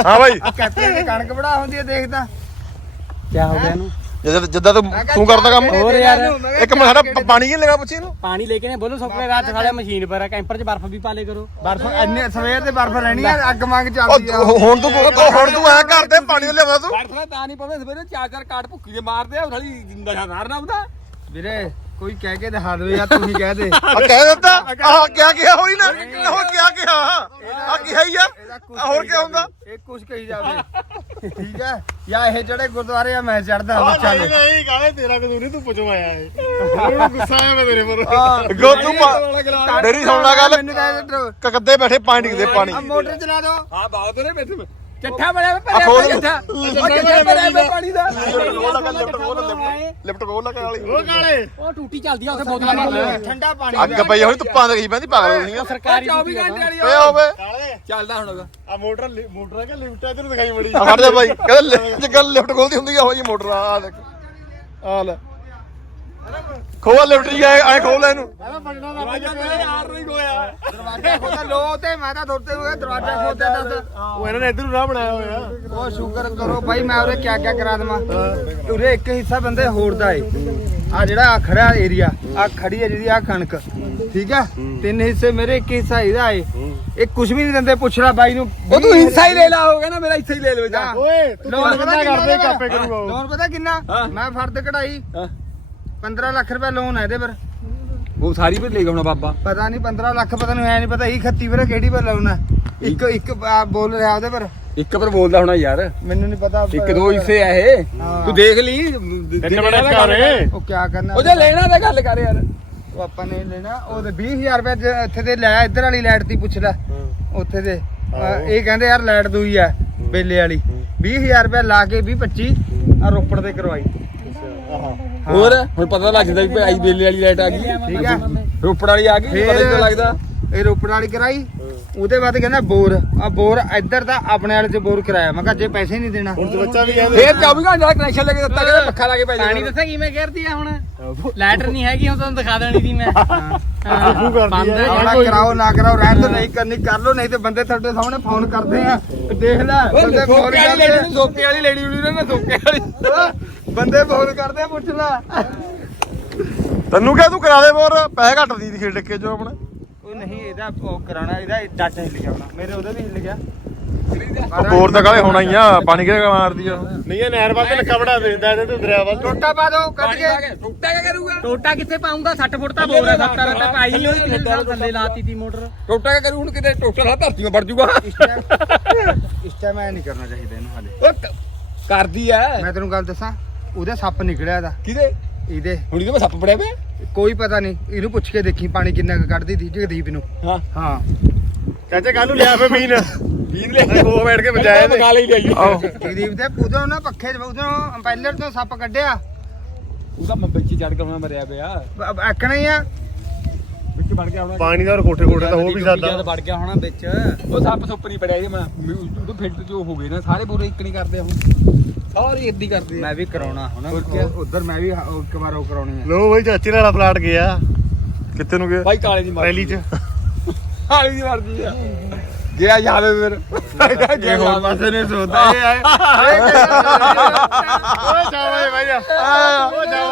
ਹਾਂ ਬਾਈ। ਕੈਪਟਨ ਦੀ ਕਣਕ ਬੜਾ ਹੁੰਦੀ ਹੈ ਦੇਖਦਾ ਕੀ ਹੋ ਗਿਆ ਇਹਨੂੰ? ਜਿੱਦਾਂ ਜਿੱਦਾਂ ਤੂੰ ਤੂੰ ਕਰਦਾ ਕੰਮ। ਹੋਰ ਯਾਰ ਇੱਕ ਮਿੰਟ ਸਾਡਾ ਪ- ਪਾਣੀ ਕਿਨ ਲਗਾ ਪੁੱਛੀ ਇਹਨੂੰ? ਪਾਣੀ ਲੈ ਕੇ ਨੇ ਬੋਲੋ ਸੁੱਕੇ ਰਾਤ ਖਾਲੇ ਮਸ਼ੀਨ ਪਰ ਆ ਕੈਂਪਰ 'ਚ ਬਰਫ਼ ਵੀ ਪਾ ਲੇ ਕਰੋ। ਬਰਫ ਇੰਨੇ ਸਵੇਰ ਤੇ ਬਰਫ ਲੈਣੀ ਆ ਅੱਗ ਮੰਗ ਉਹ ਹੁਣ ਤੂੰ ਹੁਣ ਤੂੰ ਐ ਕਰਦੇ ਪਾਣੀ ਲਿਆਵਾ ਤੂੰ। ਬਰਫ ਤਾਂ ਨਹੀਂ ਪਾਉਂਦੇ ਸਵੇਰੇ ਚਾਰ ਚਾਰ ਕਾਟ ਭੁੱਕੀ ਦੇ ਮਾਰਦੇ ਆ ਸਾਲੀ ਜਿੰਦਾ ਮਾਰਨਾ ਹੁੰਦਾ ਵੀਰੇ ਕੋਈ ਕਹਿ ਕੇ ਦਿਖਾ ਦਿਓ ਯਾਰ ਤੂੰ ਹੀ ਕਹਿ ਦੇ। (laughs) ਆ ਕਹਿ ਦਿੱਤਾ? ਆਹ ਕਿਆ ਕਿਹਾ ਹੋਈ ਨਾ? ਹੋਰ ਕਿਆ ਕਿਹਾ? ਆ ਕਿਹਾ ਹੀ ਆ। ਆਹ ਹੋਰ ਕੀ ਹੁੰਦਾ? ਇਹ ਕੁਛ ਕਹੀ ਜਾਵੇ। ਠੀਕ ਹੈ? ਜਾਂ ਇਹ ਜਿਹੜੇ ਗੁਰਦੁਆਰੇ ਆ ਮੈਂ ਚੜਦਾ ਹਾਂ ਚੱਲ ਨਹੀਂ ਕਾਲੇ ਤੇਰਾ ਕਸੂਰ ਨਹੀਂ ਤੂੰ ਪੁੱਛੋ ਆਇਆ ਹੈ ਉਹਨੂੰ ਗੁੱਸਾ ਆਇਆ ਮੈਂ ਤੇਰੇ ਪਰ। ਅੱਗੋਂ ਤੂੰ ਪਾ- ਮੇਰੀ ਸੁਣ ਲੈ ਗੱਲ। ਮੈਨੂੰ ਕਹਿ ਦੇ ਕੱਦੇ ਬੈਠੇ ਪਾਣੀ ਡਿੱਗਦੇ ਪਾਣੀ। ਆ ਮੋਟਰ ਚਲਾ ਦੋ। ਹਾਂ ਬਹੁਤ ਨੇ ਬੈਠੇ ਚੱਠਾ ਬੜਿਆ ਆ ਖੋਲ ਭਰਿਆ ਚੱਠਾ ਉਹ ਚੱਠਾ ਭਰਿਆ ਪਿਆ ਪਾਣੀ ਦਾ। ਲਿਫਟ ਕੋਲ ਲਗਾ ਵਾਲੀ ਉਹ ਕਾਲੇ? ਉਹ ਟੂਟੀ ਚੱਲਦੀ ਆ ਉੱਥੇ ਬੋਤਲਾਂ ਲੈ ਠੰਡਾ ਪਾਣੀ ਅੱਗ ਪਈ ਹੋਣੀ ਧੁੱਪਾਂ ਦੇ ਗਈ ਪੈਂਦੀ ਪਾਗਲ ਨਹੀਂ ਸਰਕਾਰੀ 24 ਘੰਟੇ ਵਾਲੀ ਪਿਆ ਹੋਵੇ। ਕਾਲੇ? ਚੱਲਦਾ ਹੁਣ ਉਹਦਾ। ਆ ਮੋਟਰ ਲਿ- ਮੋਟਰ ਆ ਕਿ ਲਿਫਟ ਆ ਤੈਨੂੰ ਦਿਖਾਈ ਬੜੀ ਆ ਫੜ ਦੇ ਬਾਈ। ਕਹਿੰਦਾ ਜੇ ਗੱਲ ਲਿਫਟ ਖੋਲਦੀ ਹੁੰਦੀ ਆ ਉਹ ਜੀ ਮੋਟਰ ਆ ਦੇਖ। ਆ ਲੈ। ਖੋਲ ਲਿਫਟ ਜੀ ਐ ਖੋਲ ਲੈ ਇਹਨੂੰ। ਦਰਵਾਜ਼ਾ ਤੇ ਯਾਰ ਨਹੀਂ ਹੋਇਆ ਦਰਵਾਜ਼ਾ ਖੋਦਾ ਲੋ ਤੇ ਮੈਂ ਤਾਂ ਦੁਰਤੇ ਹੋਇਆ ਦਰਵਾਜ਼ਾ ਖੋਦਿਆ ਦੱਸ। ਉਹ ਇਹਨਾਂ ਨੇ ਇਧਰ ਨੂੰ ਰਾਹ ਬਣਾਇਆ ਹੋਇਆ। ਉਹ ਸ਼ੁਕਰ ਕਰੋ ਭਾਈ ਮੈਂ ਉਰੇ ਕਿਆ ਕਿਆ ਕਰਾ ਦਵਾਂ। ਉਰੇ ਇੱਕ ਹਿੱਸਾ ਬੰਦੇ ਹੋਰ ਦਾ ਏ। ਆ ਜਿਹੜਾ ਆ ਖੜਾ ਏਰੀਆ ਆ ਖੜੀ ਹੈ ਜਿਹੜੀ ਆ ਕਣਕ। ਠੀਕ ਆ ਤਿੰਨ ਹਿੱਸੇ ਮੇਰੇ ਇੱਕ ਹਿੱਸਾ ਇਹਦਾ ਏ। ਇਹ ਕੁਝ ਵੀ ਨਹੀਂ ਦਿੰਦੇ ਪੁੱਛ ਲੈ ਬਾਈ ਨੂੰ। ਉਹ ਤੂੰ ਹਿੱਸਾ ਹੀ ਲੈ ਲਾ ਹੋਗਾ ਨਾ ਮੇਰਾ ਹਿੱਸਾ ਹੀ ਲੈ ਲਓ ਜਾ ਓਏ ਤੂੰ ਕਿੰਨਾ ਕਰਦੇ ਕਾਪੇ ਕਰੂਗਾ ਉਹ। ਲੋਨ ਪਤਾ ਕਿੰਨਾ? ਮੈਂ ਫਰਦ ਕਢਾਈ। 15 ਲੱਖ ਰੁਪਏ ਲੋਨ ਹੈ ਇਹਦੇ ਪਰ। ਉਹ ਸਾਰੀ ਵੀ ਲੈ ਗਿਆ ਬਾਬਾ। ਪਤਾ ਨਹੀਂ 15 ਲੱਖ ਪਤਾ ਨਹੀਂ ਐ ਨਹੀਂ ਪਤਾ ਇਹ ਖੱਤੀ ਵੀਰੇ ਕਿਹੜੀ ਪਰ ਲਾਉਣਾ ਇੱਕ ਇੱਕ ਆ ਬੋਲ ਰਿਹਾ ਉਹਦੇ ਪਰ। ਇੱਕ ਪਰ ਬੋਲਦਾ ਹੋਣਾ ਯਾਰ। ਮੈਨੂੰ ਨਹੀਂ ਪਤਾ ਇੱਕ ਦੋ ਹਿੱਸੇ ਆ ਇਹ। ਹਾਂ। ਤੂੰ ਦੇਖ ਲਈ। ਤਿੰਨ ਬੜੇ ਘਰੇ। ਉਹ ਕਿਆ ਕਰਨਾ? ਉਹਦੇ ਲੈਣਾ ਤਾਂ ਗੱਲ ਕਰ ਯਾਰ। ਉਹ ਆਪਾਂ ਨੇ ਲੈਣਾ ਉਹ ਤੇ 20000 ਰੁਪਏ ਜ- ਇੱਥੇ ਤੇ ਲੈ ਇੱਧਰ ਵਾਲੀ ਲਾਈਟ ਦੀ ਪੁੱਛ ਲੈ। ਉੱਥੇ ਦੇ। ਅਹ ਇਹ ਕਹਿੰਦੇ ਯਾਰ ਲਾਈਟ ਦੂਈ ਆ ਬੇਲੇ ਵਾਲੀ। 20000 ਰੁਪਏ ਲਾ ਕੇ 20 25 ਆ ਰੋਪੜ ਤੇ ਕਰਵਾਈ। ਹੋਰ ਹੁਣ ਪਤਾ ਲੱਗ ਜਾਂਦਾ ਵੀ ਭਾਈ ਬੇਲੇ ਵਾਲੀ ਲਾਈਟ ਆ ਗਈ। ਠੀਕ ਆ। ਰੋਪੜ ਵਾਲੀ ਆ ਗਈ ਪਤਾ ਨਹੀਂ ਲੱਗਦਾ? ਇਹ ਰੋਪੜ ਵਾਲੀ ਕਰਾਈ ਉਹਦੇ ਬਾਅਦ ਕਹਿੰਦਾ ਬੋਰ। ਆ ਬੋਰ ਇੱਧਰ ਦਾ ਆਪਣੇ ਵਾਲੇ ਚ ਬੋਰ ਕਰਾਇਆ। ਮੈਂ ਕਿਹਾ ਜੇ ਪੈਸੇ ਨਹੀਂ ਦੇਣਾ। ਹੁਣ ਤੇ ਬੱਚਾ ਵੀ ਕਹਿੰਦੇ ਫੇਰ 24 ਘੰਟੇ ਦਾ ਕਨੈਕਸ਼ਨ ਲੈ ਕੇ ਦਿੱਤਾ ਕਹਿੰਦਾ ਪੱਖਾ ਲਾ ਕੇ ਪੈ ਪਾਣੀ ਜਾਣਾ। ਦੱਸਾਂ ਕਿਵੇਂ ਗਿਰਦੀ ਆ ਹੁਣ? ਲੈਟਰ ਨਹੀਂ ਹੈਗੀ ਹੁਣ ਤੁਹਾਨੂੰ ਦਿਖਾ ਦੇਣੀ ਸੀ ਮੈਂ। ਤੂੰ ਕਰਦੀ ਕਰਾਓ ਨਾ ਕਰਾਓ ਰਹਿਣ ਦੋ ਨਹੀਂ ਕਰਨੀ ਕਰ ਲੋ ਨਹੀਂ ਤੇ ਬੰਦੇ ਤੁਹਾਡੇ ਸਾਹਮਣੇ ਫੋਨ ਕਰਦੇ ਆ। ਦੇਖ ਲੈ ਬੰਦੇ ਫੋਨ ਕਰਦੇ ਸੋਕੇ ਵਾਲੀ ਲੈਣੀ ਉਹਨੇ ਨਾ ਸੋਕੇ ਵਾਲੀ। ਬੰਦੇ ਫੋਨ ਕਰਦੇ ਆ ਪੁੱਛ ਲੈ ਤੈਨੂੰ ਕਿਹਾ ਤੂੰ ਕਰਾ ਦੇ ਬੋਰ ਪੈਸੇ ਘੱਟ ਦੀ ਖੇਡ ਕੇ ਜੋ ਆਪਣਾ। ਉਹ ਨਹੀਂ ਇਹਦਾ ਉਹ ਕਰਾਣਾ ਇਹਦਾ ਡੱਟ ਹਿੱਲ ਗਿਆ ਹੋਣਾ। ਮੇਰੇ ਉਹਦੇ ਵੀ ਹਿੱਲ ਗਿਆ ਉਹ ਬੋਰ ਤਾਂ ਕਾਲੇ ਹੋਣਾ ਹੀ ਆ ਪਾਣੀ ਕਿਹੜਾ ਮਾਰਦੀ ਆ ਉਹ? ਨਹੀਂ ਇਹ ਨਹਿਰ ਵੱਲ ਤੇ ਨੱਕਾ ਬੜਾ ਦਿੰਦਾ ਇਹਦੇ ਤੇ ਦਰਿਆ ਵੱਲ। ਟੋਟਾ ਪਾ ਦੋ ਕੱਢ ਕੇ। ਟੁੱਟਾ ਕੀ ਕਰੂਗਾ? ਟੋਟਾ ਕਿੱਥੇ ਪਾਉਂਗਾ 60 ਫੁੱਟ ਤਾਂ ਬੋਰ ਹੈ 70 ਤਾਂ ਪਾਈ ਹੋਈ ਥੱਲੇ ਲਾਤੀ ਤੀ ਮੋਟਰ? ਟੋਟਾ ਕੀ ਕਰੂ ਹੁਣ ਕਿਤੇ ਟੋਟਾ ਨਾਲ ਧਰਤੀ ਵੜ ਜੂਗਾ। ਇਸ ਟਾਈਮ ਇਸ ਟਾਈਮ ਐ ਨਹੀਂ ਕਰਨਾ ਚਾਹੀਦਾ ਇਹਨੂੰ ਹਾਲੇ। ਉਹ ਕ- ਕਰਦੀ ਐ ਮੈਂ ਤੈਨੂੰ ਗੱਲ ਦੱਸਾਂ ਉਹਦੇ ਸੱਪ ਨਿਕਲਿਆ ਦਾ ਕਿਹਦੇ? ਇਹਦੇ। ਹੁਣ ਇਹਦੇ ਮੈਂ ਸੱਪ ਪੜਿਆ ਵੇ ਕੋਈ ਪਤਾ ਨਹੀਂ। ਇਹਨੂੰ ਪੁੱਛ ਕੇ ਦੇਖੀ ਪਾਣੀ ਕਿੰਨਾ ਕੁ ਕੱਢਦੀ ਸੀ ਜਗਦੀਪ ਨੂੰ। ਹਾਂ। ਹਾਂ। ਚਾਚੇ ਕੱਲ ਨੂੰ ਲਿਆ ਫੇ ਮੀਨ। ਮੀਨ ਲਿਆ ਕੋ ਬੈਠ ਕੇ ਬਜਾਏ ਨੇ ਬਗਾ ਲਈ ਲਈ ਆਹੋ। ਜਗਦੀਪ ਦੇ ਉਦੋਂ ਨਾ ਪੱਖੇ ਉਦੋਂ ਅੰਪੈਲਰ ਤੋਂ ਸੱਪ ਕੱਢਿਆ। ਉਹਦਾ ਮੈਂ ਵਿੱਚ ਚੜ ਕੇ ਮੈਂ ਮਰਿਆ ਪਿਆ। ਆਖਣਾ ਹੀ ਆ। ਵਿੱਚ ਵੜ ਗਿਆ ਹੋਣਾ। ਪਾਣੀ ਦਾ ਕੋਠੇ ਕੋਠੇ ਤਾਂ ਹੋ ਵੀ ਸਕਦਾ ਵੜ ਗਿਆ ਹੋਣਾ ਵਿੱਚ। ਉਹ ਸੱਪ ਸੁੱਪ ਨਹੀਂ ਪੜਿਆ ਇਹ ਮੈਂ। ਉਹ ਫਿਲਟਰ ਜੋ ਹੋ ਗਏ ਨਾ ਸਾਰੇ ਪੂਰੇ ਇੱਕ ਨਹੀਂ ਕਰਦੇ ਹੁਣ। ਸਾਰੇ ਇੱਦੀ ਕਰਦੇ ਆ। ਮੈਂ ਵੀ ਕਰਾਉਣਾ ਹੁਣ? ਉਧਰ ਮੈਂ ਵੀ ਉਹ ਇੱਕ ਵਾਰ ਉਹ ਕਰਾਉਣੀ ਲੋ ਬਈ ਚਾਚੇ ਵਾਲਾ ਪਲਾਟ ਗਿਆ। ਕਿੱਥੇ ਨੂੰ ਗਿਆ? ਭਾਈ ਕਾਲੇ ਦੀ ਰੈਲੀ ਚ। ਕਾਲੇ ਦੀ ਮਰਦੀ ਆ। ਗਿਆ ਜਾਵੇ ਫਿਰ। ਇਹ ਹੋਰ ਪਾਸੇ ਨੇ ਸੋਤਾ ਇਹ ਆਏ ਓਏ ਜਾਵੇ ਭਾਈ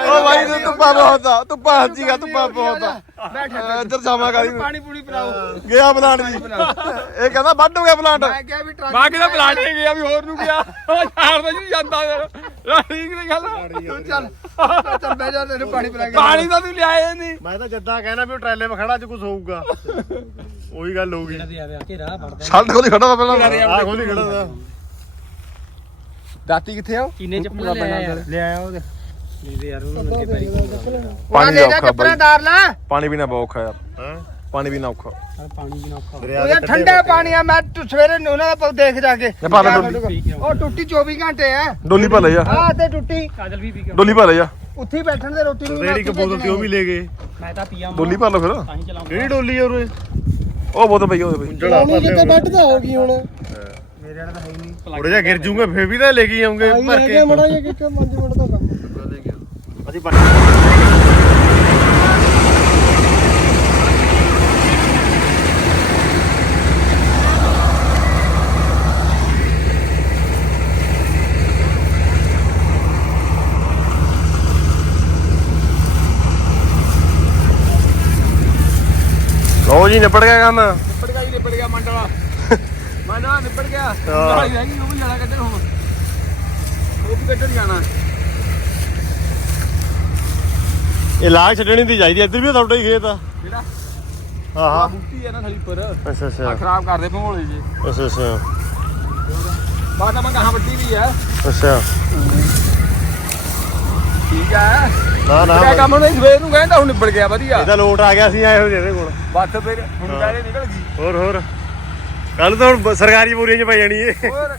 ਓ ਭਾਈ ਤੂੰ ਧੁੱਪਾ ਬਹੁਤ ਆ ਧੁੱਪਾ ਹੱਜੀਗਾ ਧੁੱਪਾ ਬਹੁਤ ਆ। ਬੈਠ ਇੱਧਰ ਜਾਵਾਂ ਨੂੰ ਪਾਣੀ ਪੂਣੀ ਪਿਲਾਓ। ਗਿਆ ਪਲਾਂਟ ਜੀ। ਇਹ ਕਹਿੰਦਾ ਵੱਢ ਹੋ ਗਿਆ ਪਲਾਂਟ। ਮੈਂ ਕਿਹਾ ਵੀ ਟਰੱਕ ਪਲਾਟ ਹੀ ਗਿਆ ਵੀ ਹੋਰ ਨੂੰ ਗਿਆ। ਉਹ ਚਾਰ ਵਜੇ ਨਹੀਂ ਜਾਂਦਾ ਯਾਰ ਠੀਕ ਨਹੀਂ ਗੱਲ। ਤੂੰ ਚੱਲ ਚੱਲ ਬਹਿ ਜਾ ਤੈਨੂੰ ਪਾਣੀ ਪਿਲਾ ਕੇ ਪਾਣੀ ਤਾਂ ਤੂੰ ਲਿਆਏ ਨਹੀਂ। ਮੈਂ ਤਾਂ ਜੱਦਾਂ ਕਹਿਣਾ ਵੀ ਉਹ ਟਰੈਲੇ ਖੜਾ ਚ ਕੁਝ ਹੋਊਗਾ। ਉਹੀ ਗੱਲ ਹੋਊਗੀ। ਵੜਦਾ ਛੱਡ ਖੋਲੀ ਖੜਾ ਵਾ ਪਹਿਲਾਂ। ਆ ਖੋਲੀ ਖੜਾ ਦਾ ਦਾਤੀ ਕਿੱਥੇ ਆ ਕਿੰਨੇ ਚੱਪਲਾਂ ਲੈ ਆਇਆ? ਯਾਰ ਲੈ ਆਇਆ ਉਹਦੇ। ਇਹਦੇ ਯਾਰ ਉਹਨੂੰ ਪੈਰੀ ਪਾਣੀ ਦਾ ਔਖਾ ਕੱਪੜਾ ਬਾਈ। ਲੈ। ਪਾਣੀ ਪੀਣਾ ਬਹੁਤ ਔਖਾ ਯਾਰ। ਹਾਂ। ਪਾਣੀ ਪੀਣਾ ਔਖਾ। ਪਾਣੀ ਵੀ ਨਾ ਔਖਾ ਦਰਿਆ ਉਹ ਦੇ ਯਾਰ ਠੰਡਾ ਪਾਣੀ ਆ ਮੈਂ ਟੁ- ਸਵੇਰੇ ਉਹਨਾਂ ਦਾ ਪ- ਦੇਖ ਜਾ ਕੇ। ਇਹ ਪਾ ਲੈ ਡੋਲੀ। ਉਹ ਟੁੱਟੀ 24 ਘੰਟੇ ਆ। ਡੋਲੀ ਪਾ ਲੈ ਜਾ ਆਹ ਤੇ ਟੁੱਟੀ। ਕਾਜਲ ਵੀ ਪੀ ਕੇ ਡੋਲੀ ਪਾ ਲੈ ਜਾ ਉੱਥੇ ਹੀ ਬੈਠਣ ਦੇ ਰੋਟੀ ਨੂੰ ਰੇੜੀ ਕਬੂਤਰ ਤੇ ਉਹ ਵੀ ਲੈ ਗਏ। ਮੈਂ ਤਾਂ ਪੀਆ ਡੋਲੀ ਲਓ ਫਿਰ। ਤਾਂ ਹੀ ਚਲਾਉਂਦਾ। ਕਿਹੜੀ ਡੋਲੀ ਆ ਉਰੇ? ਉਹ ਬਹੁਤ ਪਈ ਉਹਦੇ ਪਈ। ਜੜਾ ਤਾਂ ਹੋ ਗਈ ਹੁਣ। ਮੇਰੇ ਵਾਲਾ ਤਾਂ ਹੈ ਹੀ ਨਹੀਂ। ਉਰੇ ਜਾ ਗਿਰ ਜੂਗਾ ਫੇਰ ਵੀ ਤਾਂ ਲੈ ਕੇ ਆਉਂਗੇ ਭਰ ਕੇ। ਮੜਾ ਜਿਹਾ ਕਿ 5 ਮਿੰਟ ਦਾ ਕੰਮ ਅਸੀਂ ਪਾ- ਲਓ ਜੀ ਨਿਪਟ ਗਿਆ ਕੰਮ ਨਿਬੜ ਗਿਆ ਜੀ ਨਿਬੜ ਗਿਆ ਮੰਡਲਾ ਮੰਡਲਾ ਨਿਬੜ ਗਿਆ ਲੜਾਈ ਰਹਿ ਗਈ ਉਹ ਵੀ ਲੜਾ ਕੱਢਣ ਹੁਣ ਉਹ ਵੀ ਕੱਢਣ ਜਾਣਾ ਇਹ ਲਾਗ ਛੱਡਣੀ ਦੀ ਚਾਹੀਦੀ ਇੱਧਰ ਵੀ ਤੁਹਾਡਾ ਹੀ ਖੇਤ। ਆ ਜਿਹੜਾ ਹਾਂ ਆ ਹਾਂ ਬੂਟੀ ਹੈ ਨਾ ਥਲੀ ਪਰ ਆ ਅੱਛਾ। ਅੱਛਾ ਖਰਾਬ ਕਰਦੇ ਭੰਗੋਲੇ ਜੀ। ਅੱਛਾ ਅੱਛਾ। ਬਾਅਦ ਮੈਂ ਕਹਾਂ ਵੱਡੀ ਵੀ ਹੈ ਅੱਛਾ। ਠੀਕ ਹੈ ਨਾ ਨਾ ਕਿਆ ਕੰਮ ਨਹੀਂ ਸਵੇਰ ਨੂੰ ਕਹਿੰਦਾ ਹੁਣ ਨਿਬੜ ਗਿਆ ਵਧੀਆ। ਇਹਦਾ ਲੋਟ ਆ ਗਿਆ ਸੀ ਆਏ ਹੋ ਜਿਹਦੇ ਕੋਲ। ਬੱਤ ਫਿਰ ਹੁਣ ਕਹਿੰਦੇ ਨਿਕਲ ਗਈ। ਹੋਰ ਹੋਰ। ਕੱਲ ਤਾਂ ਹੁਣ ਸਰਕਾਰੀ ਬੋਰੀਆਂ 'ਚ ਪੈ ਜਾਣੀ ਏ। ਹੋਰ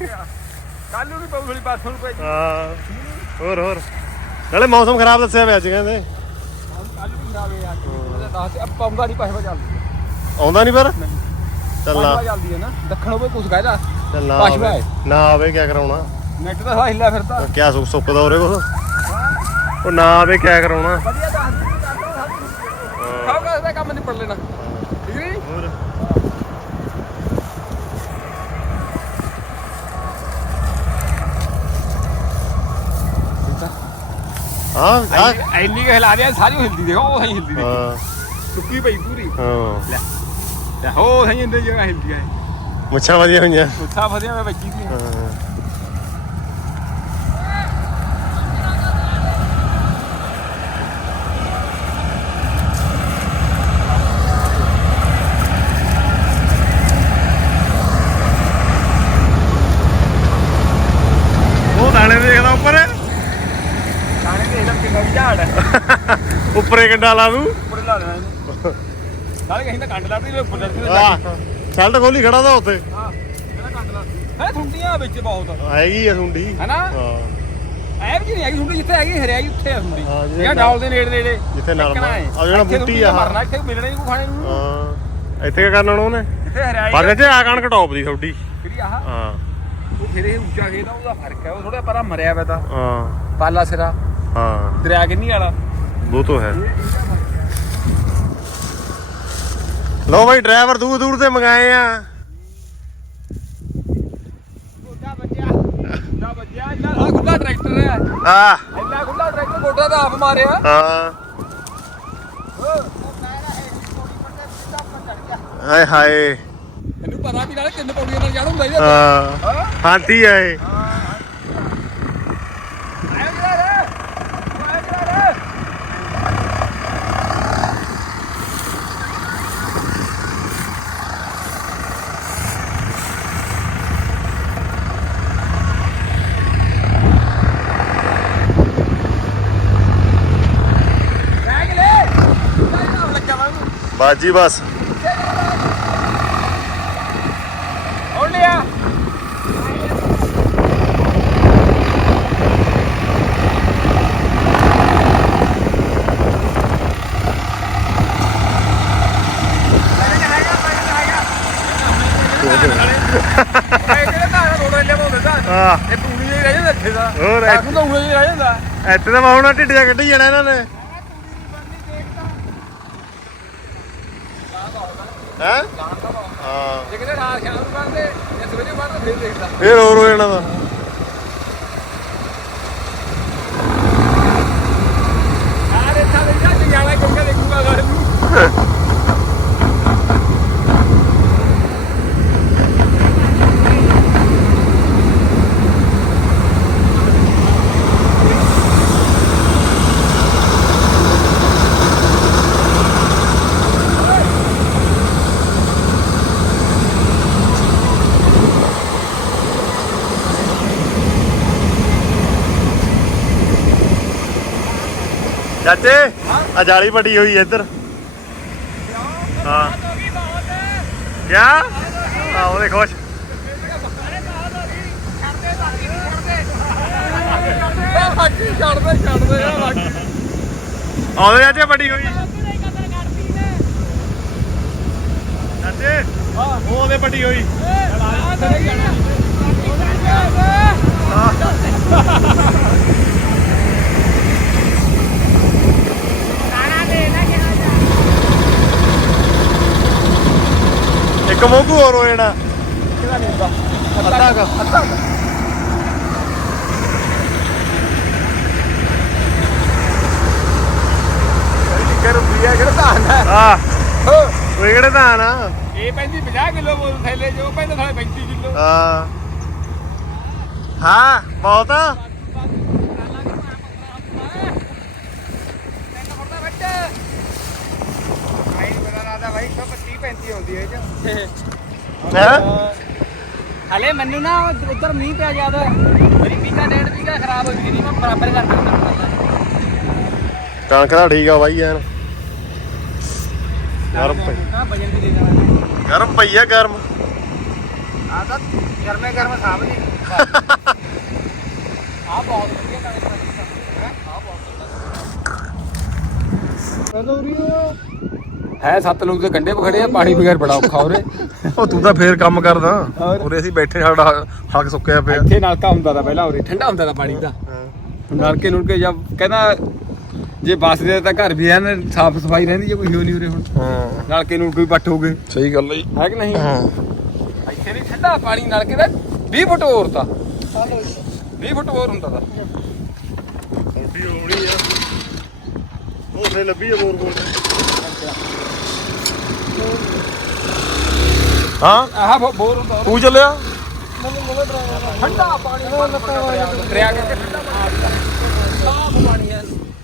ਕੱਲ ਨੂੰ ਵੀ ਪੌੜੀ ਬੱਸ ਨੂੰ ਪੈ ਹਾਂ। ਹੋਰ ਹੋਰ। ਨਾਲੇ ਮੌਸਮ ਖਰਾਬ ਦੱਸਿਆ ਪਿਆ ਅੱਜ ਕਹਿੰਦੇ। ਦੱਸ ਆਉਂਦਾ ਨਹੀਂ ਪਾਸੇ ਚੱਲਦੀ ਆਉਂਦਾ ਨਹੀਂ। ਪਰ ਚੱਲ ਨਾ ਪਾਸੇ ਚੱਲਦੀ ਹੈ ਨਾ। ਦੱਖਣ ਹੋਵੇ ਕੁਛ ਕਹਿਦਾ ਚੱਲ ਨਾ ਪਾਸ਼ਵਾ ਆਵੇ ਨਾ ਆਵੇ ਕੀ ਕਰਾਉਣਾ? ਨੈਟ ਤਾਂ ਹਿੱਲਿਆ ਫਿਰਦਾ। ਕਿਆ ਸੁੱਕ ਸੁੱਕਦਾ ਉਰੇ ਕੋਲ? ਉਹ ਨਾ ਆਵੇ ਕੀ ਕਰਾਉਣਾ? ਵਧੀਆ ਦੱਸ ਦੇ ਖਾਓ ਕਾ ਦਾ ਕੰਮ ਨਿਪੜ ਲੈਣਾ ਠੀਕ ਨਹੀਂ ਹੋਰ ਹਾਂ ਹਾਂ। ਐਨੀ ਕਿ ਹਿਲਾ ਸਾਰੀ ਹਿਲਦੀ ਦੇਖੋ ਉਹ ਸਹੀ ਹਿਲਦੀ ਦੇਖੋ। ਹਾਂ। ਸੁੱਕੀ ਪਈ ਪੂਰੀ। ਹਾਂ। ਲੈ ਉਹ ਸਹੀ ਇੰਦੇ ਜਗ੍ਹਾ ਹਿਲਦੀ ਹੈ ਮੁੱਛਾਂ ਵਧੀਆ ਹੋਈਆਂ। ਮੈਂ ਵੱਜੀ ਹਾਂ ਉਹ ਦਾਣੇ ਦੇਖਦਾ ਉੱਪਰ ਥਾਣੇ ਦੇ ਇਹਦਾ ਕਿੰਨਾ ਵੀ ਝਾੜ ਹੈ ਉੱਪਰੇ ਕੰਡਾ ਲਾ ਦੂੰ। ਉੱਪਰ ਲਾ ਦੇਣਾ ਇਹਨੂੰ। ਸਾਰੇ ਕਹੀਂ ਤਾਂ ਕੰਡ ਲਾਤੀ ਨੇ ਉੱਪਰ ਆਹ ਸ਼ਰਟ ਖੋਲੀ ਖੜਾ ਦਾ ਉੱਤੇ ਹਾਂ ਇਹਦਾ ਕੰਡ ਲਾਤੀ ਹੈ ਥੁੰਡੀਆਂ ਵਿੱਚ ਬਹੁਤ। ਹੈਗੀ ਆ ਸੁੰਡੀ ਹੈਨਾ? ਹਾਂ। ਐ ਵੀ ਨਹੀਂ ਹੈਗੀ ਥੁੰਡੀ ਜਿੱਥੇ ਹੈਗੀ ਹਰਿਆਈ ਉੱਥੇ ਆ ਥੁੰਡੀ ਹਾਂ, ਇਹ ਡਾਲ ਦੇ ਨੇੜੇ ਨੇੜੇ। ਜਿੱਥੇ ਇੱਕਣਾ ਹੈ। ਆ ਜਿਹੜਾ ਇੱਥੇ ਬੂਟੀ ਆ। ਮਰਨਾ ਇੱਥੇ ਮਿਲਣਾ ਹੀ ਕੋਈ ਖਾਣੇ ਨੂੰ। ਹਾਂ। ਇੱਥੇ ਕੀ ਕਰਨਾ ਉਹਨੇ? ਜਿੱਥੇ ਹਰਿਆਈ ਪਰ ਜੇ ਆ ਕਣਕ ਟੌਪ ਦੀ ਤੁਹਾਡੀ। ਜਿਹੜੀ ਆਹ ਹਾਂ। ਉਹ ਫਿਰ ਇਹ ਉੱਚਾ ਖੇਤ ਆ ਉਹਦਾ ਫ਼ਰਕ ਹੈ। ਉਹ ਥੋੜਾ ਪਰਾਂ ਮਰਿਆ ਤਾਂ ਹਾਂ। ਪਾਲਾ ਸਿਰਾ। ਹਾਂ। ਦਰਿਆ ਕਿੰਨੀ ਵਾਲਾ? ਉਹ ਤਾਂ ਹੈ। ਲੋ ਭਾਈ ਡਰਾਈਵਰ ਦੂਰ ਦੂਰ ਤੇ ਮੰਗਾਏ ਆ। ਗੋਡਾ ਵੱਜਿਆ ਗੋਡਾ ਵੱਜਿਆ ਇੰਨਾ ਸਾਰਾ ਖੁੱਲਾ ਟਰੈਕਟਰ ਹੈ। ਆ ਇੰਨਾ ਖੁੱਲਾ ਟਰੈਕਟਰ ਗੋਡਾ ਤਾਂ ਆਪ ਮਾਰਿਆ ਹਾਂ। ਹਾਏ ਹਾਏ। ਇਹਨੂੰ ਪਤਾ ਵੀ ਨਾਲੇ ਕਿੰਨੇ ਪੌੜੀਆਂ ਨਾਲ ਚੜ੍ਹ ਹੁੰਦਾ ਇਹਦਾ ਹਾਂ। ਹਾਂ ਹਾਥੀ ਆ ഹാജി ബാസ് ਹਾਂ ਇਹ ਪੂਰੀ ਰਹਿ ਜਾਂਦਾ ਇੱਥੇ ਦਾ ਹੋਰ ਇੱਥੇ ਤਾਂ ਪੂਰੀ ਰਹਿ ਜਾਂਦਾ ਇੱਥੇ ਤਾਂ ਮਾਉਣਾ ਢਿੱਡ ਜਾ ਕੱਢੀ ਜਾਣਾ ਇਹਨਾਂ ਨੇ ਸਵੇਰੇ ਬੰਦੇ ਫੇਰ ਦੇਖਦਾ ਫੇਰ ਹੋਰ ਹੋ ਜਾਣਾ ਦਾ ਆ ਦੇਖਾ ਦੇਖਾ ਜੰਗਾਲਾ ਕਰਕੇ ਦੇਖੂਗਾ ਘਰ ਨੂੰ ਚਾਚੇ ਆ ਜਾਲੀ ਵੱਡੀ ਹੋਈ ਹੈ ਇੱਧਰ ਹਾਂ ਕਿਆ ਆ ਉਹਦੇ ਖੁਸ਼ ਬਾਕੀ ਛੱਡਦੇ ਛੱਡਦੇ ਆ ਬਾਕੀ ਆਉਂਦੇ ਚਾਚੇ ਵੱਡੀ ਹੋਈ ਚਾਚੇ ਹਾਂ ਉਹ ਉਹਦੇ ਵੱਡੀ ਹੋਈ ਇੱਕ ਮੋਗੂ ਹੋਰ ਹੋ ਜਾਣਾ। ਅੱਧਾ ਕ। ਅੱਧਾ ਕਰ ਰੁਪਿਆ ਕਿਹੜਾ ਧਾਨ ਹੈ? ਆ ਉਹ ਕਿਹੜੇ ਧਾਨ ਆ? ਇਹ ਪੈਂਦੀ 50 ਕਿਲੋ ਬੋਲ ਥੈਲੇ ਜੋ ਪੈਂਦਾ ਥਾਲੇ 35 ਕਿਲੋ। ਹਾਂ ਹਾਂ ਬਹੁਤ। ਆ ਭਾਈ ਰਾਦਾ ਭਾਈ 30 35 ਹੁੰਦੀ ਹੈ ਜੀ ਹੈ? ਹਲੇ ਮੈਨੂੰ ਨਾ ਉਧਰ ਮੀਂਹ ਪਿਆ ਜ਼ਿਆਦਾ ਮੇਰੀ ਵੀਕਾ ਡੇਢ ਵੀਕਾ ਖਰਾਬ ਹੋ ਗਈ ਨਹੀਂ ਮੈਂ ਬਰਾਬਰ ਕਰ ਦਿੰਦਾ ਕਣਕ ਦਾ ਠੀਕ ਆ ਬਾਈ ਐਨ ਗਰਮ ਪਈ। ਗਰਮ ਪਈ ਆ ਗਰਮ। ਆ ਤਾਂ ਗਰਮੇ ਗਰਮ ਸਾਹਬ ਨਹੀਂ ਆ। ਬਹੁਤ ਵਧੀਆ। ਕਣਕ ਦਾ ਹੈ ਸੱਤ ਲੋਕ ਤੇ ਕੰਡੇ ਪਖੜੇ ਆ ਪਾਣੀ ਬਗੈਰ ਬੜਾ ਔਖਾ ਹੋਰੇ ਉਹ ਤੂੰ ਤਾਂ ਫੇਰ ਕੰਮ ਕਰਦਾ। ਉਰੇ ਅਸੀਂ ਬੈਠੇ ਸਾਡਾ ਹੱਕ ਸੁੱਕਿਆ ਪਿਆ। ਇੱਥੇ ਨਲਕਾ ਹੁੰਦਾ ਤਾਂ ਪਹਿਲਾਂ ਉਰੇ ਠੰਡਾ ਹੁੰਦਾ ਤਾਂ ਪਾਣੀ ਦਾ। ਨਲਕੇ ਨੁਲਕੇ ਜਦ ਕਹਿੰਦਾ ਜੇ ਬਸ ਦੇ ਤਾਂ ਘਰ ਵੀ ਐਨ ਸਾਫ਼ ਸਫ਼ਾਈ ਰਹਿੰਦੀ ਜੇ ਕੋਈ ਹੋ ਨਹੀਂ ਉਰੇ ਹੁਣ। ਹਾਂ। ਨਲਕੇ ਨੂੰ ਕੋਈ ਪੱਟ ਹੋ ਗਏ। ਸਹੀ ਗੱਲ ਹੈ ਜੀ। ਹੈ ਕਿ ਨਹੀਂ? ਇੱਥੇ ਨਹੀਂ ਠੰਡਾ ਪਾਣੀ ਨਲਕੇ ਦਾ 20 ਫੁੱਟ ਹੋਰ ਤਾਂ। 20 ਫੁੱਟ ਹੋਰ ਹੁੰਦਾ ਤਾਂ। ਹੋਣੀ ਆ। ਉਸੇ ਲੱਭੀ ਆ ਬੋਰ ਕੋਲ ਹਾਂ? ਆਹ ਬੋਰ ਹੁੰਦਾ ਤੂੰ ਚੱਲਿਆ? ਠੰਡਾ ਪਾਣੀ ਦਰਿਆ ਕਰਕੇ ਠੰਡਾ ਪਾਣੀ ਸਾਫ਼ ਪਾਣੀ ਹੈ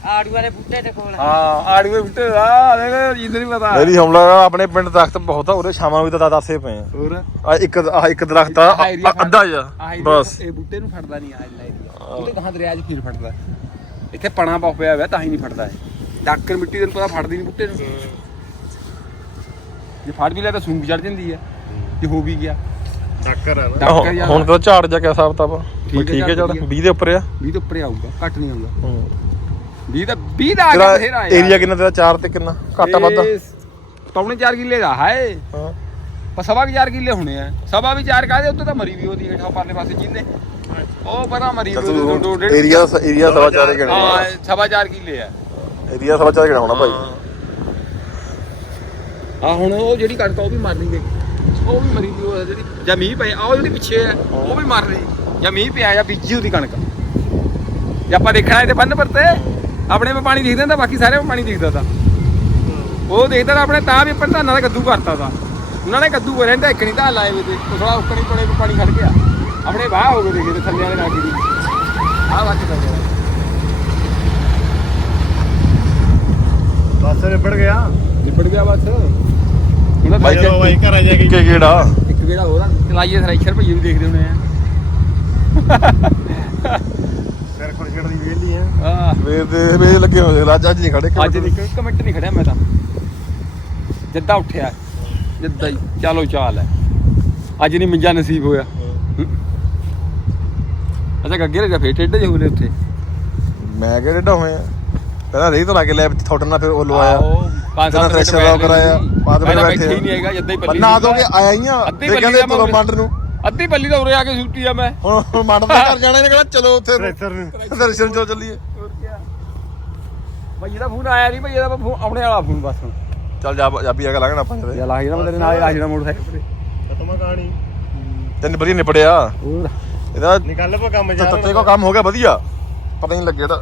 ਆੜੂ ਵਾਲੇ ਬੂਟੇ ਦੇ ਕੋਲ ਹਾਂ ਆੜੂਏ ਬੁੱਟੇ ਆ ਦੇਖ ਜਿੰਦਰ ਨਹੀਂ ਪਤਾ। ਮੇਰੀ ਹਮਲਾ ਆਪਣੇ ਪਿੰਡ ਦਰਖਤ ਬਹੁਤ ਆ ਉਰੇ ਸ਼ਾਮਾਂ ਵੀ ਤਾਂ ਦਾਸੇ ਪਏ ਆ। ਹੋਰ? ਆ ਇੱਕ ਆ ਇੱਕ ਦਰਖਤ ਆ ਆ- ਅੱਧਾ ਜਾ ਬਸ। ਇਹ ਬੂਟੇ ਨੂੰ ਫੜਦਾ ਨਹੀਂ ਆਹ ਏਰੀਆ ਉਹਦੇ ਗਾਂ ਦਰਿਆ 'ਚ ਫਿਰ ਫੜਦਾ। ਇੱਥੇ ਪਣਾ ਪਾ ਪਿਆ ਹੋਇਆ ਤਾਂ ਹੀ ਨਹੀਂ ਫੜਦਾ ਇਹ। ਡਾਕਰ ਮਿੱਟੀ ਤੈਨੂੰ ਪਤਾ ਫੜਦੀ ਨਹੀਂ ਬੂਟੇ ਨੂੰ। ਜੇ ਫੜ ਵੀ ਲਿਆ ਤਾਂ ਸੂੰਗ ਚੜ ਜਾਂਦੀ ਹੈ। ਜੇ ਹੋ ਵੀ ਗਿਆ। ਡਾਕਰ ਆ ਡਾਕਰ ਯਾਰ। ਹੁਣ ਤਾਂ ਝਾੜ ਜਾ ਕਿਆ ਹਿਸਾਬ ਤਾ ਵਾ ਠੀਕ ਹੈ ਠੀਕ ਹੈ ਝਾੜ ਝਾੜ 20 ਦੇ ਉੱਪਰ ਆ। 20 ਤੋਂ ਉੱਪਰ ਆਊਗਾ ਘੱਟ ਨਹੀਂ ਆਊਗਾ। ਹੂੰ। 20 ਦਾ 20 ਦਾ ਆ ਗਿਆ। ਏਰੀਆ ਕਿੰਨਾ ਤੇਰਾ? 4 ਤੇ ਕਿੰਨਾ? ਘਾਟਾ ਇਹ ਪੌਣੇ 4 ਕਿੱਲੇ ਦਾ ਹੈ ਹਾਂ। ਪਰ ਸਵਾ ਕੁ ਚਾਰ ਕਿੱਲੇ ਹੋਣੇ ਆ। ਸਵਾ ਵੀ ਚਾਰ ਕਾਹਦੇ? ਉੱਤੇ ਤਾਂ ਮਰੀ ਵੀ ਉਹਦੀ ਹੇਠਾਂ ਪਰਲੇ ਪਾਸੇ ਜਿੰਨੇ। ਉਹ ਪਰਾਂ ਮਰੀ ਵੀ ਉਹਦੇ ਦੋ ਡੇਢ ਏਰੀਆ ਏਰੀਆ ਸਵਾ ਚਾਰੇ ਹਾਂ ਗਣੇ ਸਵਾ ਚਾਰ ਕਿੱਲੇ ਆ। ਏਰੀਆ ਸਵਾ ਚਾਰੇ ਗਣਾ ਹੋਣਾ ਭਾਈ। ਆ ਹੁਣ ਉਹ ਜਿਹੜੀ ਕਣਕ ਆ, ਉਹ ਵੀ ਮਰ ਗਈ ਉਹ ਵੀ ਮਰੀ ਦੀ ਉਹ ਜਿਹੜੀ, ਜਾਂ ਮੀਂਹ ਪਿਆ ਆ ਉਹ ਜਿਹੜੀ ਪਿੱਛੇ ਆ ਉਹ ਵੀ ਮਰ ਰਹੀ ਜਾਂ ਮੀਂਹ ਪਿਆ, ਜਾਂ ਬੀਜੀ ਉਹਦੀ ਕਣਕ। ਜੇ ਆਪਾਂ ਦੇਖਣਾ ਇਹ ਬੰਨ ਪਰ ਤੇ, ਆਪਣੇ ਮੇ ਪਾਣੀ ਦਿਖਦਾ ਤਾਂ, ਬਾਕੀ ਸਾਰੇ ਪਾਣੀ ਦਿਖਦਾ ਤਾਂ। ਉਹ ਦੇਖਦਾ ਤਾਂ ਆਪਣੇ, ਤਾਂ ਵੀ ਆਪਾਂ ਧਾਨਾਂ ਦਾ ਕੱਦੂ ਕਰਤਾ ਤਾਂ। ਉਹਨਾਂ ਨੇ ਕੱਦੂ ਰਹਿੰਦਾ, ਇੱਕ ਨਹੀਂ ਤਾਂ ਲਾਏ ਵੇ ਤੇ, ਉਹ ਥੋੜਾ ਉੱਕਣੀ ਕੋਲੇ ਪਾਣੀ ਖੜ ਗਿਆ। ਆਪਣੇ ਵਾਹ ਹੋ ਗਏ ਦੇਖੇ ਥੱਲੇ ਵਾਲੇ ਨਾਗੀ ਦੀ। ਆਹ ਵੱਜ ਗਿਆ ਬਸ ਨਿਬੜ ਗਿਆ। ਨਿਬੜ ਗਿਆ ਬਸ। ਉਹਦਾ ਭਾਈ ਚਲੋ ਭਾਈ ਘਰ ਆ ਜਾ ਕੇ ਕਿਹੜਾ? ਇੱਕ ਜਿਹੜਾ ਹੋਰ ਆ? ਚਲਾਈਏ ਥਰੈਸ਼ਰ ਭਈਏ ਵੀ ਦੇਖਦੇ ਹੋਣੇ ਸਿਰ ਖੁਰਸ਼ੜ ਦੀ ਵੇਲੀ ਆ ਆ। ਆ ਵੇਰ ਦੇ ਵੇਰ ਲੱਗੇ ਹੋਏ ਰਾਜਾ ਜੀ ਨਹੀਂ ਖੜੇ ਅੱਜ ਦੀ ਇੱਕ ਮਿੰਟ ਨਹੀਂ ਖੜਿਆ ਮੈਂ ਤਾਂ। ਜਿੱਦਾਂ ਉੱਠਿਆ ਜਿੱਦਾਂ ਹੀ। ਚਲੋ ਚਾਲ ਹੈ। ਅੱਜ ਨਹੀਂ ਮੰਜਾ ਨਸੀਬ ਹੋਇਆ। ਅੱਛਾ ਗੱਗੇ ਰੇ ਫੇਰ ਟੇਡੇ ਜਿਹੇ ਹੋਲੇ ਉੱਥੇ। ਮੈਂ ਕਿਹੜੇ ਡਾ ਹੋਇਆ ਪਹਿਲਾਂ ਰੇਹ ਤੋਂ ਲਾ ਕੇ ਲੈ ਤੁਹਾਡੇ ਨਾਲ ਫਿਰ ਉਹ ਲਵਾਇਆ। ਪੰਜ ਸੱਤ ਥ੍ਰੈਸ਼ਰ ਮਿੰਟ ਦਾ ਕਰਾਇਆ। ਬਾਅਦ ਮੈਂ ਵਿੱਚ ਤਾਂ ਬੈਠੇ। ਨਹੀਂ ਹੈਗਾ ਜਿੱਦਾਂ ਹੀ ਪੱਲੀ ਨਾ ਦੋਗੇ ਆਇਆ ਹੀ ਆ। ਅੱਧੀ ਤੇ ਪੱਲੀ ਕਹਿੰਦੇ ਦਾ ਮਗਰ- ਮੰਡ ਨੂੰ। ਅੱਧੀ ਪੱਲੀ ਤਾਂ ਉਰੇ ਆ ਕੇ ਸੁੱਟੀ ਆ ਮੈਂ। ਹੁਣ ਮੰਡ ਦੇ ਘਰ ਜਾਣਾ ਇਹਨੇ ਕਹਿੰਦਾ ਚਲੋ ਉੱਥੇ ਟਰੈਕਟਰ ਨੂੰ। ਦਰਸ਼ਨ ਚਲੋ ਚੱਲੀਏ। ਭਾਈ ਇਹਦਾ ਫੋਨ ਆਇਆ ਨਹੀਂ ਭਾਈ ਇਹਦਾ ਫੋਨ ਆਉਣੇ ਵਾਲਾ ਫੋਨ ਬਸ ਚੱਲ ਜਾ ਜਾ ਵੀ ਆ ਕੇ ਲੱਗਣਾ ਆਪਾਂ ਚੱਲ ਆਹੀ ਨਾ ਤੇਰੇ ਨਾਲ ਆਹੀ ਨਾ ਮੋਟਰਸਾਈਕਲ ਖਤਮਾ ਕਹਾਣੀ। ਤੈਨੂੰ ਵਧੀਆ ਨਿਪੜਿਆ। ਹੋਰ। ਇਹਦਾ ਨਿਕਲ ਪਾ ਕੰਮ ਜਾ ਤੱਤੇ ਕੋ ਕੰਮ ਹੋ ਗਿਆ ਵਧੀਆ। ਪਤਾ ਨਹੀਂ ਲੱਗਿਆ ਤਾਂ।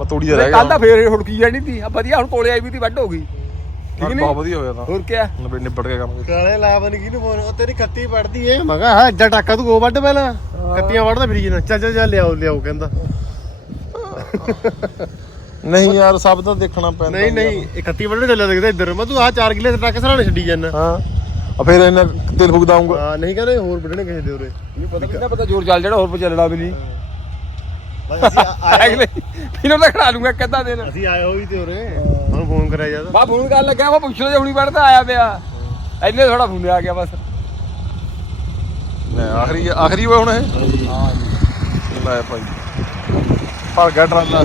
ਮੈਂ ਤੋੜੀ ਦਾ ਰਹਿ ਕੱਲ ਦਾ ਗਿਆ ਫੇਰ ਹੁੜਕੀ ਜਾਣੀ ਸੀ ਆ ਵਧੀਆ ਹੁਣ ਕੋਲੇ ਆਈ ਵੀ ਤੀ ਵੱਡ ਹੋ ਗਈ। ਠੀਕ ਨਹੀਂ? ਬਹੁਤ ਵਧੀਆ ਹੋਇਆ ਤਾਂ। ਹੋਰ ਕੀ ਨਿਬੜ ਨਿਬੜ ਕੇ ਕੰਮ ਕਾਲੇ ਲਾਵਨ ਕੀ ਨੂੰ ਫੋਨ ਉਹ ਤੇਰੀ ਖੱਤੀ ਪੜਦੀ ਏ। ਮੈਂ ਕਿਹਾ ਹਾਂ ਐਡਾ ਟਾਕਾ ਤੂੰ ਗੋ ਵੱਢ ਪਹਿਲਾਂ। ਖੱਤੀਆਂ ਵੱਢਦਾ ਫਰੀ ਜਨਾ ਚੱਲ ਚੱਲ ਚੱਲ ਲਿਆਓ ਲਿਆਓ ਕਹਿੰਦਾ। ਨਹੀਂ ਯਾਰ ਸਭ ਦਾ ਦੇਖਣਾ ਪੈਂਦਾ ਨਹੀਂ ਨਹੀਂ ਇਹ ਖੱਤੀ ਵੱਢਣ ਚੱਲਿਆ ਦੇਖਦਾ ਇੱਧਰ। ਮੈਂ ਤੂੰ ਆਹ 4 ਕਿਲੇ ਟਰੱਕ ਸਰਾਣੇ ਛੱਡੀ ਜਾਂਦਾ ਹਾਂ। ਆ ਫਿਰ ਇਹਨਾਂ ਤੇਲ ਫੂਕ ਦਾਉਂਗਾ ਹਾਂ ਨਹੀਂ ਕਹਿੰਦੇ ਹੋਰ ਵੱਢਣੇ ਕਿਸੇ ਦੇ ਉਰੇ। ਪਤਾ ਕਿੰਨਾ ਪਤਾ ਜ਼ੋਰ ਚੱਲ ਜਿਹੜਾ ਹੋਰ ਚੱਲਣਾ ਵੀ ਨਹੀਂ। ਬਸ ਅਸੀਂ ਆਏ ਅਗਲੇ ਇਹਨੂੰ ਤਾਂ ਖੜਾ ਲੂੰਗਾ ਕਿੱਦਾਂ ਦਿਨ। ਅਸੀਂ ਆਏ ਹੋਈ ਤੇ ਉਰੇ। ਹੁਣ ਫੋਨ ਕਰਿਆ ਜਦ ਬਾ ਫੋਨ ਕਰਨ ਲੱਗਿਆ ਮੈਂ ਪੁੱਛ ਜੇ ਹੁਣੀ ਵੜਦਾ ਆਇਆ ਪਿਆ। ਐਨੇ ਥੋੜਾ ਫੋਨ ਆ ਗਿਆ ਬਸ। ਲੈ ਆਖਰੀ ਆਖਰੀ ਹੋਇਆ ਹੁਣ ਇਹ। ਹਾਂ ਲੈ ਭਾਈ। ਭਰ ਗਿਆ ਟਰਾਲਾ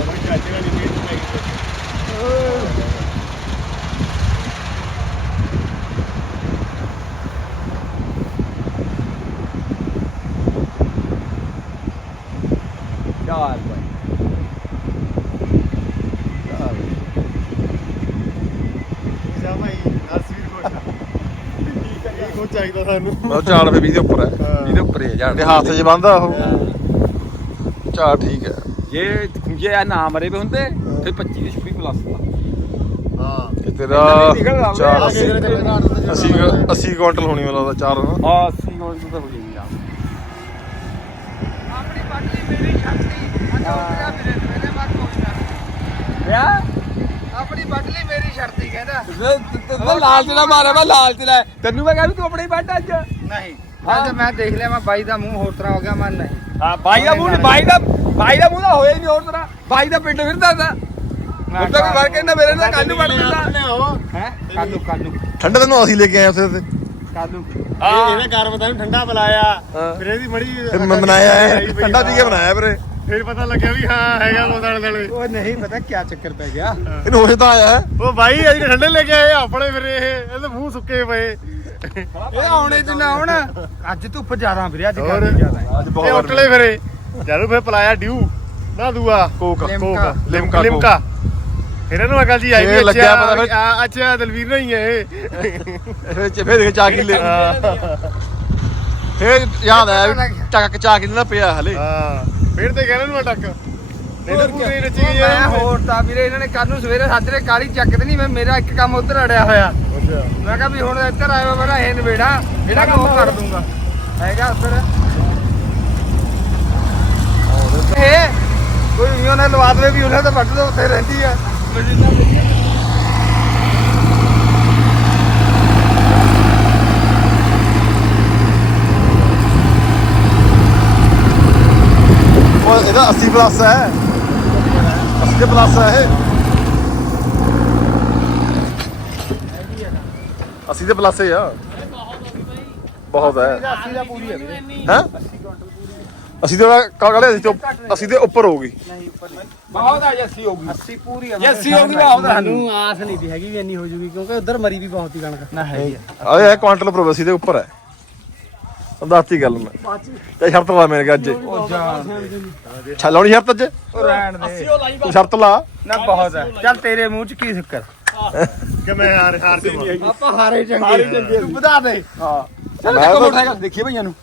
ਇਹ ਕੋ ਚਾਹੀਦਾ ਸਾਨੂੰ ਉਹ ਝਾੜ ਫੇ 20 ਦੇ ਉੱਪਰ ਹੈ। ਇਹਦੇ ਉੱਪਰ ਹੀ ਤੇ ਹੱਥ 'ਚ ਬੰਦਾ ਉਹ। ਝਾੜ ਠੀਕ ਹੈ। ਜੇ ਆ ਨਾ ਮਰੇ ਵੀ ਹੁੰਦੇ ਫਿਰ 25 ਦੇ 26 ਪਲੱਸ ਦਾ ਹਾਂ ਤੇ ਤੇਰਾ ਚਾਰ ਅੱਗੇ ਜਿਹੜੇ ਤੇਰੇ ਘਰ ਦੇ 80 80 ਕੁਇੰਟਲ ਹੋਣੀ ਵਾਲਾ ਚਾਰ ਨਾ ਹਾਂ 80 ਗੋਲ ਤਾਂ ਹੋ ਗਈ ਆ ਆਪਣੀ ਪਟਲੀ ਮੇਰੀ ਛੱਡਤੀ ਅੱਛਾ ਉਤਰਿਆ ਮੇਰੇ ਮੇਰੇ ਮਤ ਪਹੁੰਚਣਾ ਯਾ ਆਪਣੀ ਪਟਲੀ ਮੇਰੀ ਛੱਡਤੀ ਕਹਿੰਦਾ। ਤੇ ਲਾਲਚ ਨਾ ਮਾਰੇ ਮੈਂ ਲਾਲਚ ਲੈ। ਤੈਨੂੰ ਮੈਂ ਕਿਹਾ ਵੀ ਤੂੰ ਆਪਣੇ ਬੈਠ ਅੱਜ। ਨਹੀਂ ਅੱਜ ਮੈਂ ਦੇਖ ਲਿਆ ਮੈਂ ਬਾਈ ਦਾ ਮੂੰਹ ਹੋਰ ਤਰ੍ਹਾਂ ਹੋ ਗਿਆ ਮੈਂ ਨਹੀਂ। ਹਾਂ ਬਾਈ ਦਾ ਮੂੰਹ ਨੀ, ਬਾਈ ਦਾ ਬਾਈ ਦਾ ਮੂੰਹ ਤਾਂ ਹੋਇਆ ਹੀ ਨਹੀਂ ਹੋਰ ਤਰ੍ਹਾਂ। ਬਾਈ ਦਾ ਪਿੰਡ ਫਿਰਦਾ ਤਾ। ਹੁਣ ਤਾਂ ਕੋਈ ਫ਼ਰਕ ਨਹੀਂ ਮੇਰੇ ਨਾਲ ਕੱਲ ਨੂੰ ਬਣ ਦਿੰਦਾ ਹੈ। ਕਾਲੂ ਕਾਲੂ ਠੰਡੇ ਤੈਨੂੰ ਅਸੀਂ ਲੈ ਕੇ ਆਏ ਉੱਥੇ ਤੇ। ਕਾਲੂ ਇਹ ਇਹਨੇ ਪਤਾ ਨਹੀਂ ਠੰਡਾ ਬੁਲਾਇਆ ਫਿਰ ਇਹਦੀ ਮੜੀ ਮਨਾਇਆ ਠੰਡਾ ਪੀ ਕੇ ਬਣਾਇਆ ਵੀਰੇ ਫਿਰ ਪਤਾ ਲੱਗਿਆ ਵੀ ਹਾਂ ਹੈਗਾ ਉਹ ਦਲ ਦਲੇ ਉਹ ਨਹੀਂ ਪਤਾ ਕੀ ਚੱਕਰ ਪੈ ਗਿਆ। ਇਹਨੂੰ ਹੋਸ਼ ਤਾਂ ਆਇਆ ਹੈ। ਉਹ ਬਾਈ ਅੱਜ ਠੰਡੇ ਲੈ ਕੇ ਆਏ ਆਪਣੇ ਫਿਰ ਇਹ ਇਹਦੇ ਮੂੰਹ ਸੁੱਕੇ ਪਏ। ਇਹ ਆਉਣੇ ਤੇ ਨਾ ਆਉਣ। ਅੱਜ ਧੁੱਪ ਜ਼ਿਆਦਾ ਵੀਰੇ ਅੱਜ ਹੋਰ। ਗਰਮੀ ਜ਼ਿਆਦਾ ਹੈ। ਅੱਜ ਇਹ ਉਟਲੇ ਫਿਰੇ। ਜਦੋਂ ਫਿਰ ਪਲਾਇਆ ਡਿਊ। ਨਾ ਦੂਆ। ਕੋਕ ਲਿਮਕਾ। ਕੋਕ। ਲਿਮਕਾ ਲਿਮਕਾ। ਫਿਰ ਇਹਨੂੰ ਅਕਲ ਜੀ ਆਈ ਇਹ ਵੀ ਲੱਗਿਆ ਅੱਛਾ ਪਤਾ ਫਿਰ- ਆ, ਅੱਛਾ ਦਲਵੀਰ ਨਹੀਂ ਹੈ ਇਹ। ਫਿਰ ਚ- ਫਿਰ ਦੇਖ ਚਾ ਕੇ ਲੈ ਫਿਰ ਯਾਦ ਆਇਆ ਵੀ ਚੱਕ ਚਾ ਕੇ ਨਾ ਪਿਆ ਹਲੇ। ਹਾਂ। ਫਿਰ ਤੇ ਕਹਿੰਦੇ ਨੂੰ ਟੱਕ ਨਹੀਂ ਤਾਂ ਪੂਰੀ ਨੱਚੀ ਗਈ ਮੈਂ ਹੋਰ ਤਾਂ ਵੀਰੇ ਇਹਨਾਂ ਨੇ ਕੱਲ ਨੂੰ ਸਵੇਰੇ ਸਾਜਰੇ ਕਾਲੀ ਚੱਕਦੇ ਨਹੀਂ ਮੈਂ ਮੇਰਾ ਇੱਕ ਕੰਮ ਉਧਰ ਅੜਿਆ ਹੋਇਆ। ਅੱਛਾ। ਮੈਂ ਕਿਹਾ ਵੀ ਹੁਣ ਇੱਧਰ ਆਇਓ ਮੇਰਾ ਇਹ ਨਵੇੜਾ ਜਿਹੜਾ ਕੰਮ ਕਰ ਦੂੰਗਾ। ਹੈਗਾ ਉੱਧਰ। ਇਹ ਕੋਈ ਵੀ ਨੇ ਲਵਾ ਦੇਵੇ ਵੀ ਉਹਨਾਂ ਦਾ ਵੱਢ ਦੋ ਉੱਥੇ ਰਹਿੰਦੀ ਆ। ਇਹਦਾ 80 ਪਲੱਸ ਹੈ। 80 ਦੇ ਪਲੱਸ ਹੈ ਇਹ। 80 ਦੇ ਪਲੱਸ ਹੈ ਆ। ਬਹੁਤ ਹੈ। 80 ਦਾ ਪੂਰੀ ਹੈ ਹੈ 80 ਦੇ ਕਾਗਲੇ 80 ਤੋਂ 80 ਦੇ ਉੱਪਰ ਹੋਊਗੀ। ਬਹੁਤ ਆ ਜੱਸੀ ਹੋ ਗਈ। 80 ਪੂਰੀ ਆ। ਜੱਸੀ ਹੋ ਗਈ ਬਹੁਤ ਸਾਨੂੰ ਆਸ ਨਹੀਂ ਸੀ ਹੈਗੀ ਵੀ ਇੰਨੀ ਹੋ ਜੂਗੀ ਕਿਉਂਕਿ ਉਧਰ ਮਰੀ ਵੀ ਬਹੁਤ ਹੀ ਕਣਕ। ਨਾ ਹੈਗੀ ਆ। ਇਹ ਕੁਆਂਟਲ ਪ੍ਰੋਵੈਸੀ ਦੇ ਉੱਪਰ ਹੈ। ਦੱਸਤੀ ਗੱਲ ਮੈਂ। ਤੇ ਸ਼ਰਤ ਲਾ ਮੇਰੇ ਅੱਜ ਉਹ ਛਾ ਲਾਉਣੀ ਸ਼ਰਤ ਅੱਜ ਉਹ ਰਹਿਣ ਦੇ। ਤੂੰ ਸ਼ਰਤ ਲਾ। ਨਾ ਬਹੁਤ ਹੈ। ਚੱਲ ਤੇਰੇ ਮੂੰਹ ਚ ਕੀ ਸ਼ੱਕਰ? ਕਿ ਮੈਂ ਹਾਰ ਹਾਰ ਆਪਾਂ ਹਾਰੇ ਚੰਗੇ ਤੂੰ ਵਧਾ ਦੇ। ਚੱਲ ਮੈਂ ਦੇਖੋ ਤਾਂ- ਦੇਖੀਏ ਭਈਆਂ ਨੂੰ।